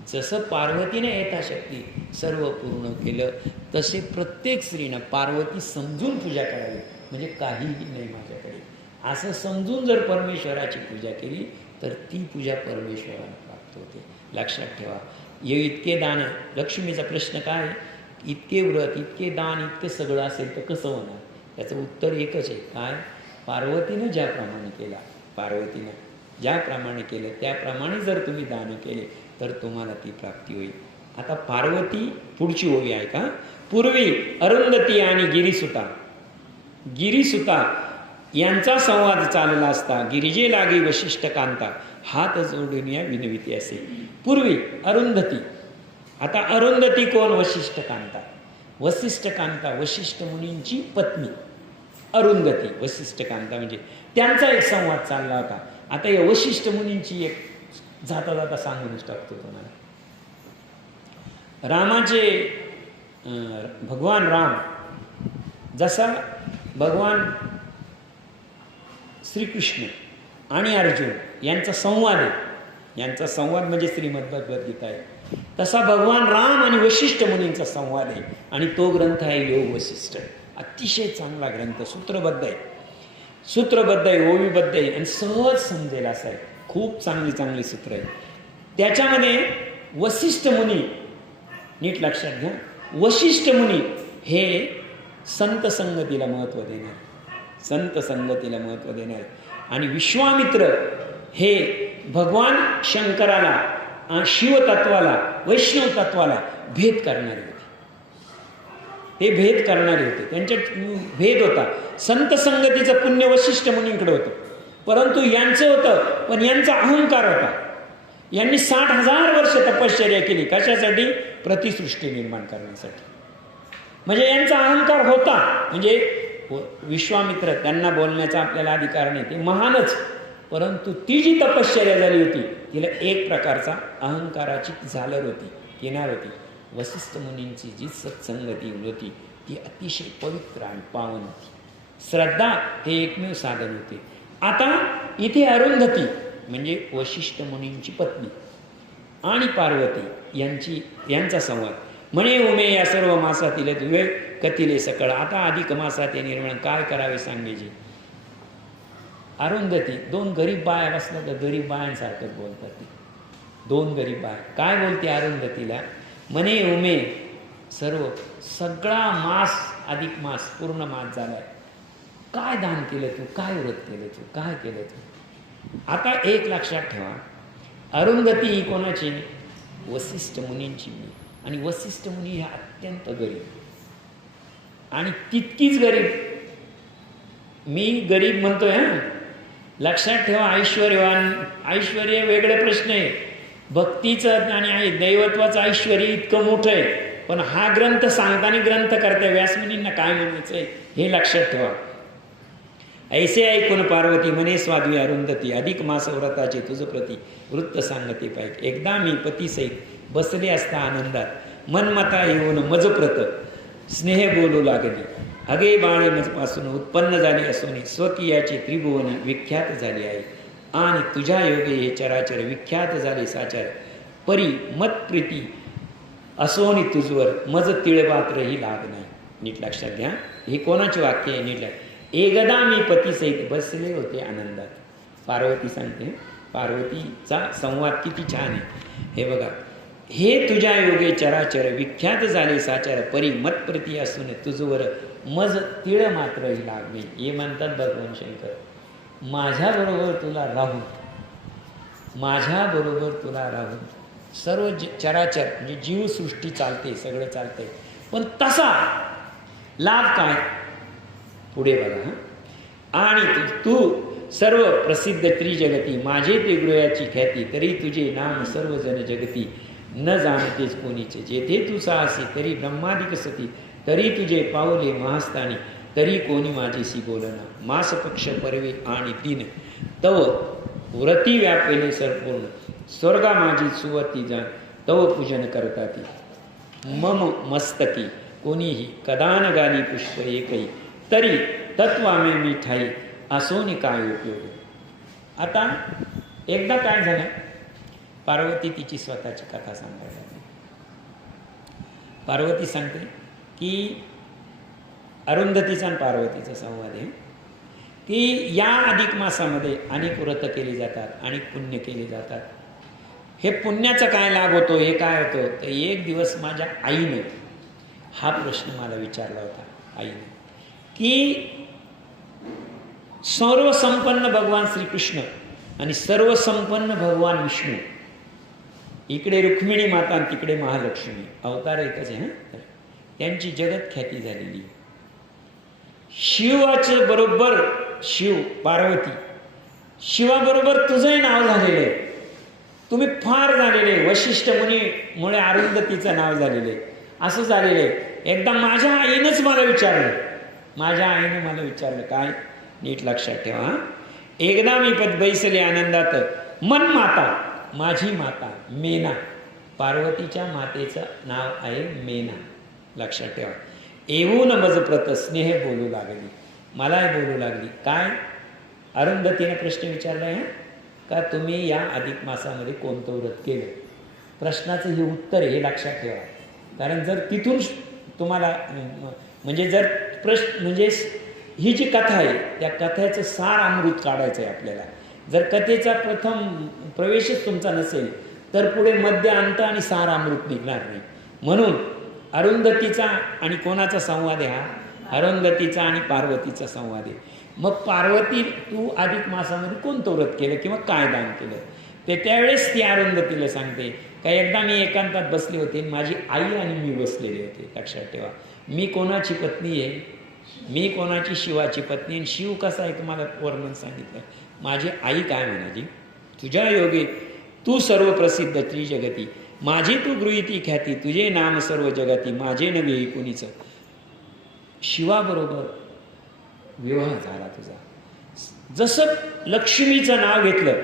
जसं पार्वतीने यथाशक्ती सर्व पूर्ण केलं, तसे प्रत्येक स्त्रीनं पार्वती समजून पूजा करावी. म्हणजे काहीही नाही माझ्याकडे असं समजून जर परमेश्वराची पूजा केली तर ती पूजा परमेश्वराला प्राप्त होते. लक्षात ठेवा. हे इतके दान, लक्ष्मीचा प्रश्न काय? इतके व्रत, इतके दान, इतके सगळं असेल तर कसं होणार? त्याचं उत्तर एकच आहे. काय? पार्वतीनं ज्याप्रमाणे केलं त्याप्रमाणे जर तुम्ही दान केले तर तुम्हाला ती प्राप्ती होईल. आता पार्वती पुढची ओवी आहे का? पूर्वी अरुंधती आणि गिरीसुता यांचा संवाद चालला असता, गिरिजे लागी वशिष्ठ कांता, हात जोडून या विनविती असे. पूर्वी अरुंधती. आता अरुंधती कोण? वशिष्ठ कांता वशिष्ठ मुनींची पत्नी अरुंधती. वशिष्ठ कांता म्हणजे त्यांचा एक संवाद चालला होता. आता या वशिष्ठ मुनींची एक जाता सांगूनच टाकतो तुम्हाला. भगवान राम, जसा भगवान श्रीकृष्ण आणि अर्जुन यांचा संवाद आहे, यांचा संवाद म्हणजे श्रीमद भगवद्गीता आहे, तसा भगवान राम आणि वशिष्ठ मुनींचा संवाद आहे. आणि तो ग्रंथ आहे योग वशिष्ठ. अतिशय चांगला ग्रंथ, सूत्रबद्ध आहे, ओवीबद्ध आहे आणि सहज समजेल असा आहे. खूप चांगली सूत्र आहे. त्याच्यामध्ये वशिष्ठ मुनी, नीट लक्षात घ्या, वशिष्ठ मुनी हे संत संगतीला महत्त्व देणार. संत संगतीला महत्त्व देणारे. आणि विश्वामित्र हे भगवान शंकराला, शिवतत्वाला, वैष्णव तत्वाला भेद करणारे होते. ते भेद करणारे होते. त्यांच्यात भेद होता. संत संगतीचं पुण्य वशिष्ठ मुनींकडे होतं, परंतु यांचं होतं, पण यांचा अहंकार होता. यांनी 60,000 वर्ष तपश्चर्या केली. कशासाठी? प्रतिसृष्टी निर्माण करण्यासाठी. म्हणजे यांचा अहंकार होता. म्हणजे विश्वामित्र, त्यांना बोलण्याचा आपल्याला अधिकार नाही, ते महानच, परंतु ती जी तपश्चर्या झाली होती तिला एक प्रकारचा अहंकाराची झालर होती, किनार होती. वसिष्ठ मुनींची जी सत्संगती होती ती अतिशय पवित्र आणि पावन होती. श्रद्धा हे एकमेव साधन होते. आता इथे अरुंधती म्हणजे वशिष्ठ मुनींची पत्नी आणि पार्वती यांचा संवाद. म्हणे उमे या सर्व मासातील तुवे कथिले सकळ. आता अधिक मासात हे निर्माण काय करावे सांगायचे. अरुंधती, 2 गरीब बाया बसल्या तर गरीब बायांसारखंच बोलतात. ती 2 गरीब बाया काय बोलते अरुंधतीला? म्हणे उमे सर्व सगळा मास, अधिक मास, पूर्ण मास झालाय. काय दान केलं तू, काय व्रत केलं तू, काय केलं तू? आता एक लक्षात ठेवा, अरुंधती ही कोणाची? वसिष्ठ मुनींची. आणि वसिष्ठ मुनी ह्या अत्यंत गरीब आणि तितकीच गरीब. मी गरीब म्हणतोय हा, लक्षात ठेवा. ऐश्वर्य वेगळे प्रश्न आहे. भक्तीचं आणि दैवत्वाचं ऐश्वर्य इतकं मोठं आहे, पण हा ग्रंथ सांगताना ग्रंथकर्त्या व्यासमुनींना काय म्हणायचं आहे हे लक्षात ठेवा. ऐसे ऐकून पार्वती म्हणे स्वाद्वी अरुंधती, अधिक मास व्रताचे तुझ प्रती वृत्त सांगते पाहिजे. एकदा मी पतीसहित बसले असता आनंदात, मनमता येऊन मजप्रत स्नेह बोलू लागली. अगे बाळे मजपासून उत्पन्न झाली असून स्वकीयाचे त्रिभुवन विख्यात झाले आहे. आणि तुझ्या योगे हे चराचर विख्यात झाले साचार. परी मतप्रीती असोनी तुझवर मज तिळपात्रही लाग नाही. नीट लक्षात घ्या, हे कोणाचे वाक्य आहे? नीट. एकदा मी पतीसहित बसले होते आनंदात. पार्वती सांगते, पार्वतीचा संवाद किती छान आहे हे बघा. हे तुझ्या योगे चराचर विख्यात झाले साचार. परी मतप्रती असून तुझवर मज तिळ मात्रही लागणे. हे म्हणतात भगवान शंकर, माझ्याबरोबर तुला राहून सर्व चराचर म्हणजे जीवसृष्टी चालते, सगळं चालतंय, पण तसा लाभ काय? पुढे बघा. आणि तू सर्व प्रसिद्ध त्रिजगती, माझे ते गृहाची ख्याती, तरी तुझे नाम सर्वजण जगती न जाणतेच कोणीचे. जेथे तू साहसी तरी ब्रह्मादिक सती, तरी तुझे पावले महास्थानी, तरी कोणी माझेशी बोलना. मास पक्ष परवे आणि दिन तव व्रती व्यापेले संपूर्ण, स्वर्गा माझी सुवती जाण तव पूजन करताती. मम मस्तकी कोणीही कदान गाली पुष्प एकही, तरी तत्वामे मी ठाई असोनी काय उपयोग. आता एकदा काय झालं, पार्वती तिची स्वतःची कथा सांगायला लागली. पार्वती सांगते की अरुंधतीचा आणि पार्वतीचा संवाद आहे की या अधिक मासामध्ये अनेक व्रत केली जातात, अनेक पुण्य केले जातात. हे पुण्याचा काय लाभ होतो, हे काय होतं? तर एक दिवस माझ्या आईने हा प्रश्न मला विचारला होता. आईने की सर्वसंपन्न भगवान श्रीकृष्ण आणि सर्वसंपन्न भगवान विष्णू, इकडे रुक्मिणी माता आणि तिकडे महालक्ष्मी, अवतार एकच आहे. त्यांची जगत ख्याती झालेली. शिवाचं बरोबर शिव, पार्वती, शिवाबरोबर तुझंही नाव झालेलं आहे. तुम्ही फार झालेले. वशिष्ठ मुनीमुळे अरुंधतीचं नाव झालेलं आहे. असं झालेलं आहे. एकदा माझ्या आईनेच मला विचारलं, काय? नीट लक्षात ठेवा. एकदा मी बैसले आनंदात, मन माता, माझी माता मेना, पार्वतीच्या मातेचं नाव आहे मेना. लक्षात ठेवा. येऊन मजप्रत स्नेह बोलू लागली, मलाही बोलू लागली. काय? अरुंधतीने प्रश्न विचारला आहे का तुम्ही या अधिक मासामध्ये कोणतं व्रत केलं? प्रश्नाचं हे उत्तर आहे, हे लक्षात ठेवा. कारण जर तिथून तुम्हाला म्हणजे जर प्रश्न म्हणजे ही जी कथा आहे त्या कथेचं सार अमृत काढायचं आहे आपल्याला. जर कथेचा प्रथम प्रवेशच तुमचा नसेल तर पुढे मध्य अंत आणि सार अमृत निघणार नाही. म्हणून अरुंधतीचा आणि कोणाचा संवाद आहे हा? अरुंधतीचा आणि पार्वतीचा संवाद आहे. मग पार्वती तू अधिक मासामध्ये कोणतं व्रत केलं किंवा काय दान केलं ते त्यावेळेस ती अरुंधतीला सांगते का एकदा मी एकांतात बसले होते, माझी आई आणि मी बसलेले होते. लक्षात ठेवा, मी कोणाची पत्नी आहे? मी कोणाची? शिवाची पत्नी. आणि शिव कसा आहे तुम्हाला वर्णन सांगितलं. माझी आई काय म्हणाली, तुझ्या योगे तू सर्व प्रसिद्ध त्रिजगती, माझी तू गृहीती ख्याती, तुझे नाम सर्व जगती, माझे नव्हे कुणीच. शिवाबरोबर विवाह झाला तुझा. जसं लक्ष्मीचं नाव घेतलं,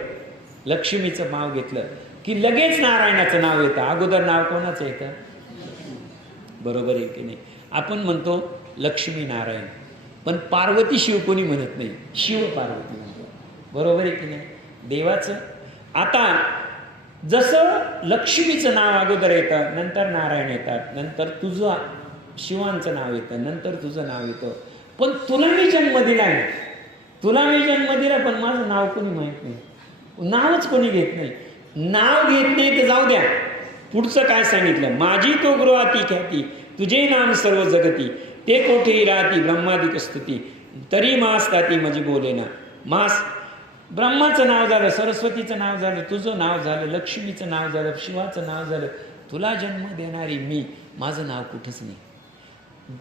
लक्ष्मीचं नाव घेतलं की लगेच नारायणाचं नाव येतं. अगोदर नाव कोणाचं येतं? बरोबर आहे की नाही? आपण म्हणतो लक्ष्मी नारायण, पण पार्वती शिव कोणी म्हणत नाही, शिव पार्वती म्हणतो. बरोबर आहे की नाही? देवाचं आता जसं लक्ष्मीचं नाव अगोदर येतं, नंतर नारायण येतात, नंतर तुझं शिवांचं नाव येतं, नंतर तुझं नाव येतं. पण तुला मी जन्म दिला आहे, तुला मी जन्म दिला, पण माझं नाव कोणी माहीत नाही, नावच कोणी घेत नाही. नाव घेत नाही तर जाऊ द्या, पुढचं काय सांगितलं, माझी तो गृहाती ख्याती, तुझे नाम सर्व जगती, ते कोठेही राहती ब्रह्मादिक स्तुती, तरी मास ताती माझी बोले ना. मास ब्रह्माचं नाव झालं, सरस्वतीचं नाव झालं, तुझं नाव झालं, लक्ष्मीचं नाव झालं, शिवाचं नाव झालं, तुला जन्म देणारी मी, माझं नाव कुठंच नाही.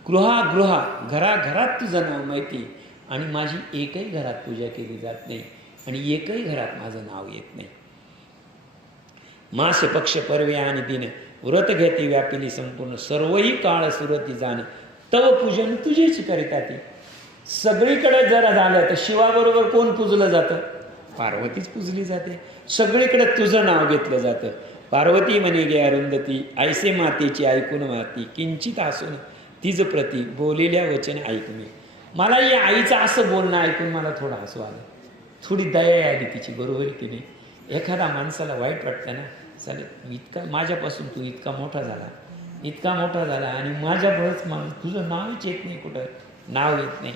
गृहा घराघरात तुझं नाव माहिती, आणि माझी एकही घरात पूजा केली जात नाही, आणि एकही घरात माझं नाव येत नाही. मास पक्ष पर्वे आणि दिन, व्रत घेते व्यापिली संपूर्ण, सर्वही काळ सुरती जाण, तव पूजन तुझेच करिता ती. सगळीकडे जर झालं तर शिवाबरोबर कोण पूजलं जातं? पार्वतीच पूजली जाते. सगळीकडे तुझं नाव घेतलं जातं. पार्वती म्हणे गे अरुंधती, ऐसे मातेची ऐकून माती, किंचित असून तिज प्रती, बोलिल्या वचन ऐक मी. मला या आईचं असं बोलणं ऐकून मला थोडं हसू आलं, थोडी दया आली तिची. बरोबर की नाही? एखादा माणसाला वाईट वाटतं ना, चालेल इतका माझ्यापासून तू इतका मोठा झाला आणि माझ्यामुळेच तुझं नावच येत नाही, कुठं नाव येत नाही.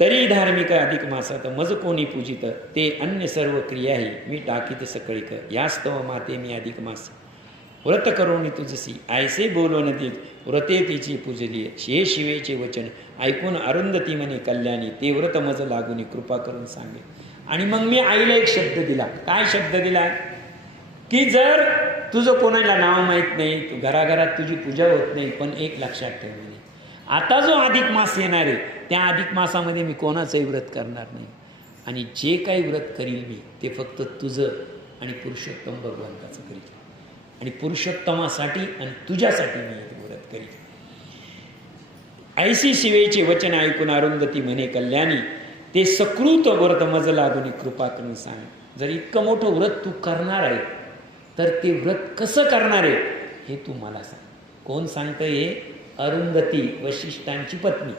तरी धार्मिक अधिक मासात मज कोणी पूजित, ते अन्य सर्व क्रियाही मी टाकीत सकळीक, यास्तव माते मी अधिक मास व्रत करून तुझसी, ऐसे बोलवण देत व्रते तिची पूजली, हे शिवेचे वचन ऐकून अरुंधती म्हणे कल्याणी, ते व्रत मज लागून कृपा करून सांगे. आणि मग मी आईला एक शब्द दिला. काय शब्द दिला? की जर तुझं कोणाला नाव माहीत नाही, तू घराघरात तुझी पूजा होत नाही, पण एक लक्षात ठेवणे, आता जो अधिक मास येणार आहे त्या अधिक मासामध्ये मी कोणाचंही व्रत करणार नाही, आणि जे काही व्रत करील मी ते फक्त तुझं आणि पुरुषोत्तम भगवंताचं करील, आणि पुरुषोत्तमासाठी आणि तुझ्यासाठी मी हे व्रत करील. ऐशी शिवेचे वचन ऐकून अरुंधती म्हणे कल्याणी, ते सकृत व्रत मज लागून कृपा करून सांग. जर इतकं मोठं व्रत तू करणार आहे तर ते व्रत कसं करणार आहे हे तू मला सांग. कोण सांगतं हे? अरुंधती, वशिष्ठांची पत्नी.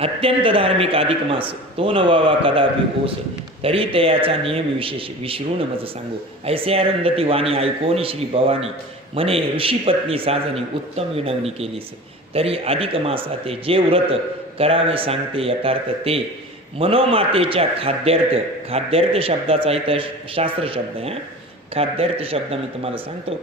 अत्यंत धार्मिक अधिक मास, तो न व्हावा कदापि ओस, तरी तयाचा नियम विशेष विसरून मज सांगू. ऐसे अरुंधती वाणी ऐकोनी श्री भवानी, म्हणे ऋषीपत्नी साजनी उत्तम विनवणी केलीस. तरी अधिक मासाते जे व्रत करावे सांगते यथार्थ, ते मनोमातेच्या खाद्यार्थ. खाद्यार्थ शब्दाचा इथं शास्त्र शब्द आहे. खाद्यार्थ शब्द मी तुम्हाला सांगतो.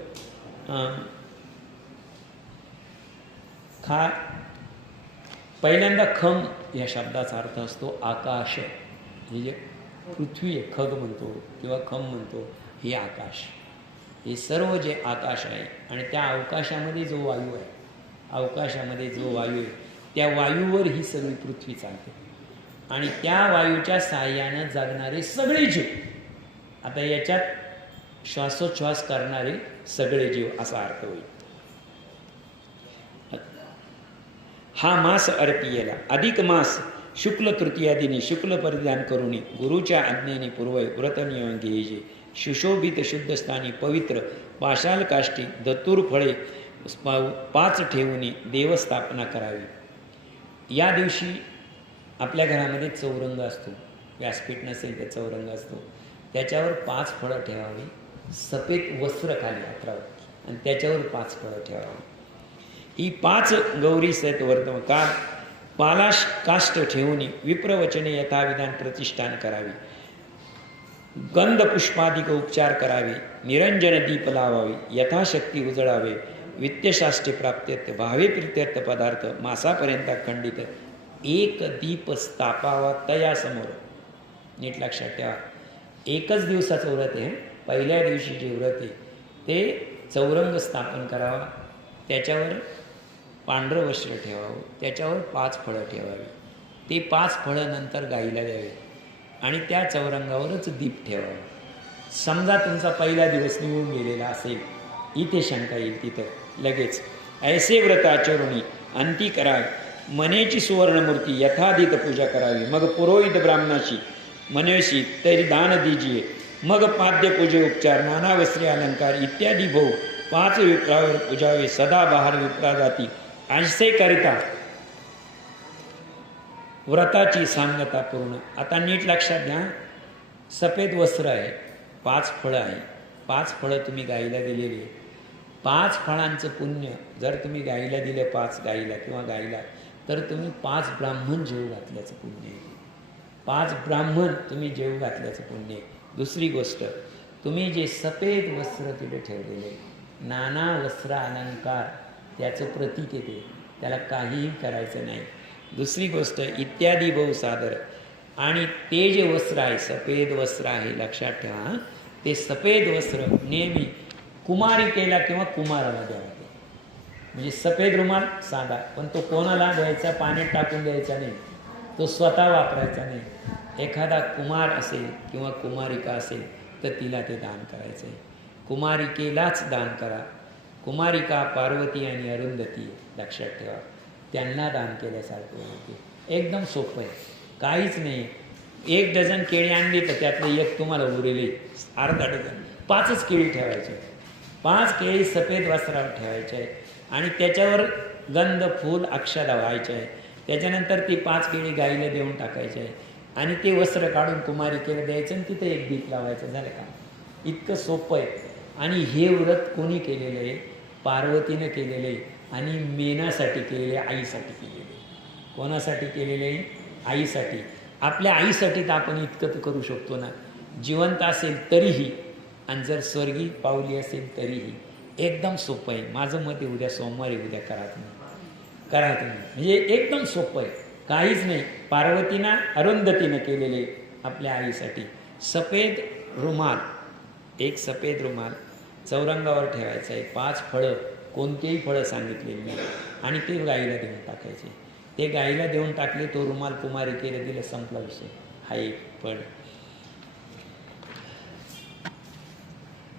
पहिल्यांदा खम या शब्दाचा अर्थ असतो आकाश. हे जे पृथ्वी आहे, खग म्हणतो किंवा खम म्हणतो, हे आकाश. हे सर्व जे आकाश आहे आणि त्या अवकाशामध्ये जो वायू आहे, अवकाशामध्ये जो वायू आहे त्या वायूवर ही सगळी पृथ्वी चालते, आणि त्या वायूच्या साहाय्यानं जगणारे सगळे जीव. आता याच्यात श्वासोच्छ्वास करणारे सगळे जीव असा अर्थ होईल. हा मास अर्पियेला अधिक मास शुक्ल तृतीया दिनी शुक्ल परिधान करून गुरुच्या आज्ञेने पूर्वय व्रतनियम घ्यायचे. सुशोभित शुद्ध स्थानी पवित्र पाशाल काष्टी दत्तूर फळे 5 ठेवून देवस्थापना करावी. या दिवशी आपल्या घरामध्ये चौरंग असतो, व्यासपीठ नसेल तर चौरंग असतो, त्याच्यावर 5 फळं ठेवावी, सफेद वस्त्र खाली अंतरावर, आणि त्याच्यावर 5 फळं ठेवावी. ही 5 गौरी सहित वर्तम का पालाश काष्ट ठेवून विप्रवचने यथाविधान प्रतिष्ठान करावी. गंध पुष्पादिक उपचार करावे. निरंजन दीप लावावे. यथाशक्ती उजळावे. वित्तशास्त्रे प्राप्त्यर्थ भावे प्रित्यर्थ पदार्थ मासापर्यंत खंडित एक दीप स्थापावा तया समोर. नीट लक्षात ठेवा, एकच दिवसाचं व्रत आहे. पहिल्या दिवशी जे व्रत आहे ते चौरंग स्थापन करावा, त्याच्यावर पांढरं वस्त्र ठेवावं, त्याच्यावर 5 फळं ठेवावी. ते 5 फळं नंतर गाईला द्यावे आणि त्या चौरंगावरच दीप ठेवावा. समजा तुमचा पहिला दिवस निघून गेलेला असेल, इथे शंका येईल तिथं लगेच. ऐसे व्रत आचरुणी अंती करावी. मनेची सुवर्णमूर्ती यथादित पूजा करावी. मग पुरोहित ब्राह्मणाशी मनवेशी तरी दान दीजिये. मग पाद्य पूजे उपचार नाना वस्त्रे अलंकार इत्यादी भोग 5 विप्रावर पूजावे. सदा बाहेर विप्रा जाती. ऐसे करिता व्रताची सांगता पूर्ण. आता नीट लक्षात घ्या, सफेद वस्त्र आहे, 5 फळं आहे. 5 फळं तुम्ही गाईला दिलेली आहे. 5 फळांचं पुण्य जर तुम्ही गाईला दिले, 5 गाईला किंवा गाईला, तर तुम्ही 5 ब्राह्मण जेव घातल्याचं पुण्य आहे. 5 ब्राह्मण तुम्ही जेव घातल्याचं पुण्य आहे. दुसरी गोष्ट, तुम्ही जे सफेद वस्त्र तिथे ठेवलेले, नाना वस्त्र अलंकार त्याचं प्रतीक येते, त्याला काहीही करायचं नाही. दुसरी गोष्ट, इत्यादी बहु सादर. आणि ते जे वस्त्र आहे, सफेद वस्त्र आहे, लक्षात ठेवा, ते सफेद वस्त्र नेहमी कुमारिकेला किंवा कुमाराला द्यावं. म्हणजे सफेद रुमाल साधा, पण तो कोणाला द्यायचा? पाण्यात टाकून द्यायचा नाही, तो स्वतः वापरायचा नाही. एखादा कुमार असेल किंवा कुमारिका असेल तर तिला ते दान करायचं आहे. कुमारिकेलाच दान करा. कुमारिका पार्वती आणि अरुंधती, लक्षात ठेवा, त्यांना दान केल्यासारखं होते. एकदम सोपं आहे, काहीच नाही. 1 डझन केळी आणली तर त्यातलं 1 तुम्हाला उरेले, अर्धा डझन, 5च केळी ठेवायचे. 5 केळी सफेद वस्त्रावर ठेवायचे आहे आणि त्याच्यावर गंध फूल अक्षदा व्हायचे आहे. त्याच्यानंतर ती 5 केळी गाईला देऊन टाकायचे आहे आणि ते वस्त्र काढून कुमारिकेला द्यायचं आणि तिथे 1 दीप लावायचं. झालं का? इतकं सोपं आहे. आणि हे व्रत कोणी केलेलं आहे? पार्वतीनं केलेलं आहे आणि मेनासाठी केलेले, आईसाठी केलेले. कोणासाठी केलेले आहे? आईसाठी. आपल्या आईसाठी तर आपण इतकं तर करू शकतो ना, जिवंत असेल तरीही, आणि जर स्वर्गी पावली असेल तरीही. एकदम सोपं आहे. माझं मत आहे, उद्या सोमवारी उद्या करा तुम्ही. म्हणजे एकदम सोपं आहे, काहीच नाही. पार्वतीनं अरुंधतीनं केलेले आपल्या आईसाठी. सफेद रुमाल, 1 सफेद रुमाल चौरंगावर ठेवायचा आहे. 5 फळं, कोणतेही फळं सांगितलेली नाही, आणि ते गाईला देऊन टाकायचे. ते गाईला देऊन टाकले, तो रुमाल कुमारिकेला दिलं, संपला विषय. हा एक फळ.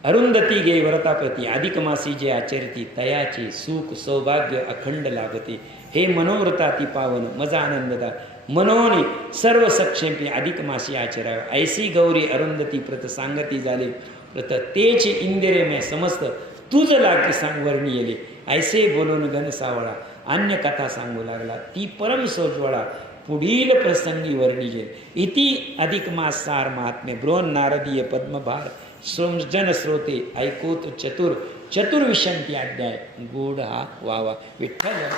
अरुंधती गे व्रताप्रती अधिक मासी जे आचरती, तयाचे सुख सौभाग्य अखंड लाभते. हे मनोव्रताती पावन मजा आनंददा मनोनी सर्व सक्षेपी अधिक मासी आचरावे. ऐसी गौरी अरुंधती प्रत सांगती झाले प्रत तेचे इंदिरे मैं समस्त तुझ लागी सांग वर्णी येले. ऐसे बोलून गण सावळा अन्य कथा सांगू लागला. ती परम सोज्वळा पुढील प्रसंगी वर्णिजे. इति अधिक मास सार महात्म्य बृहन नारदीय पद्मभार जन श्रोते ऐकोत चतुर्विशंती अध्याय. गूढ हा वावा. विठ्ठल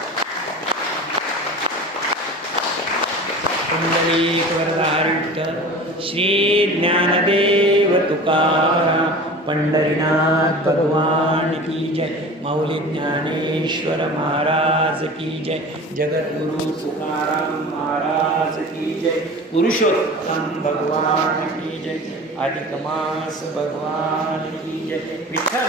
पुंडलिक वरदारी विठ्ठल. श्री ज्ञानदेव तुकाराम पंढरीनाथ भगवान की जय. मौली ज्ञानेश्वर महाराज की जय. जगद्गुरु तुकाराम महाराज की जय. पुरुषोत्तम भगवान की जय. अधिक मास भगवान की जय. विठ्ठल.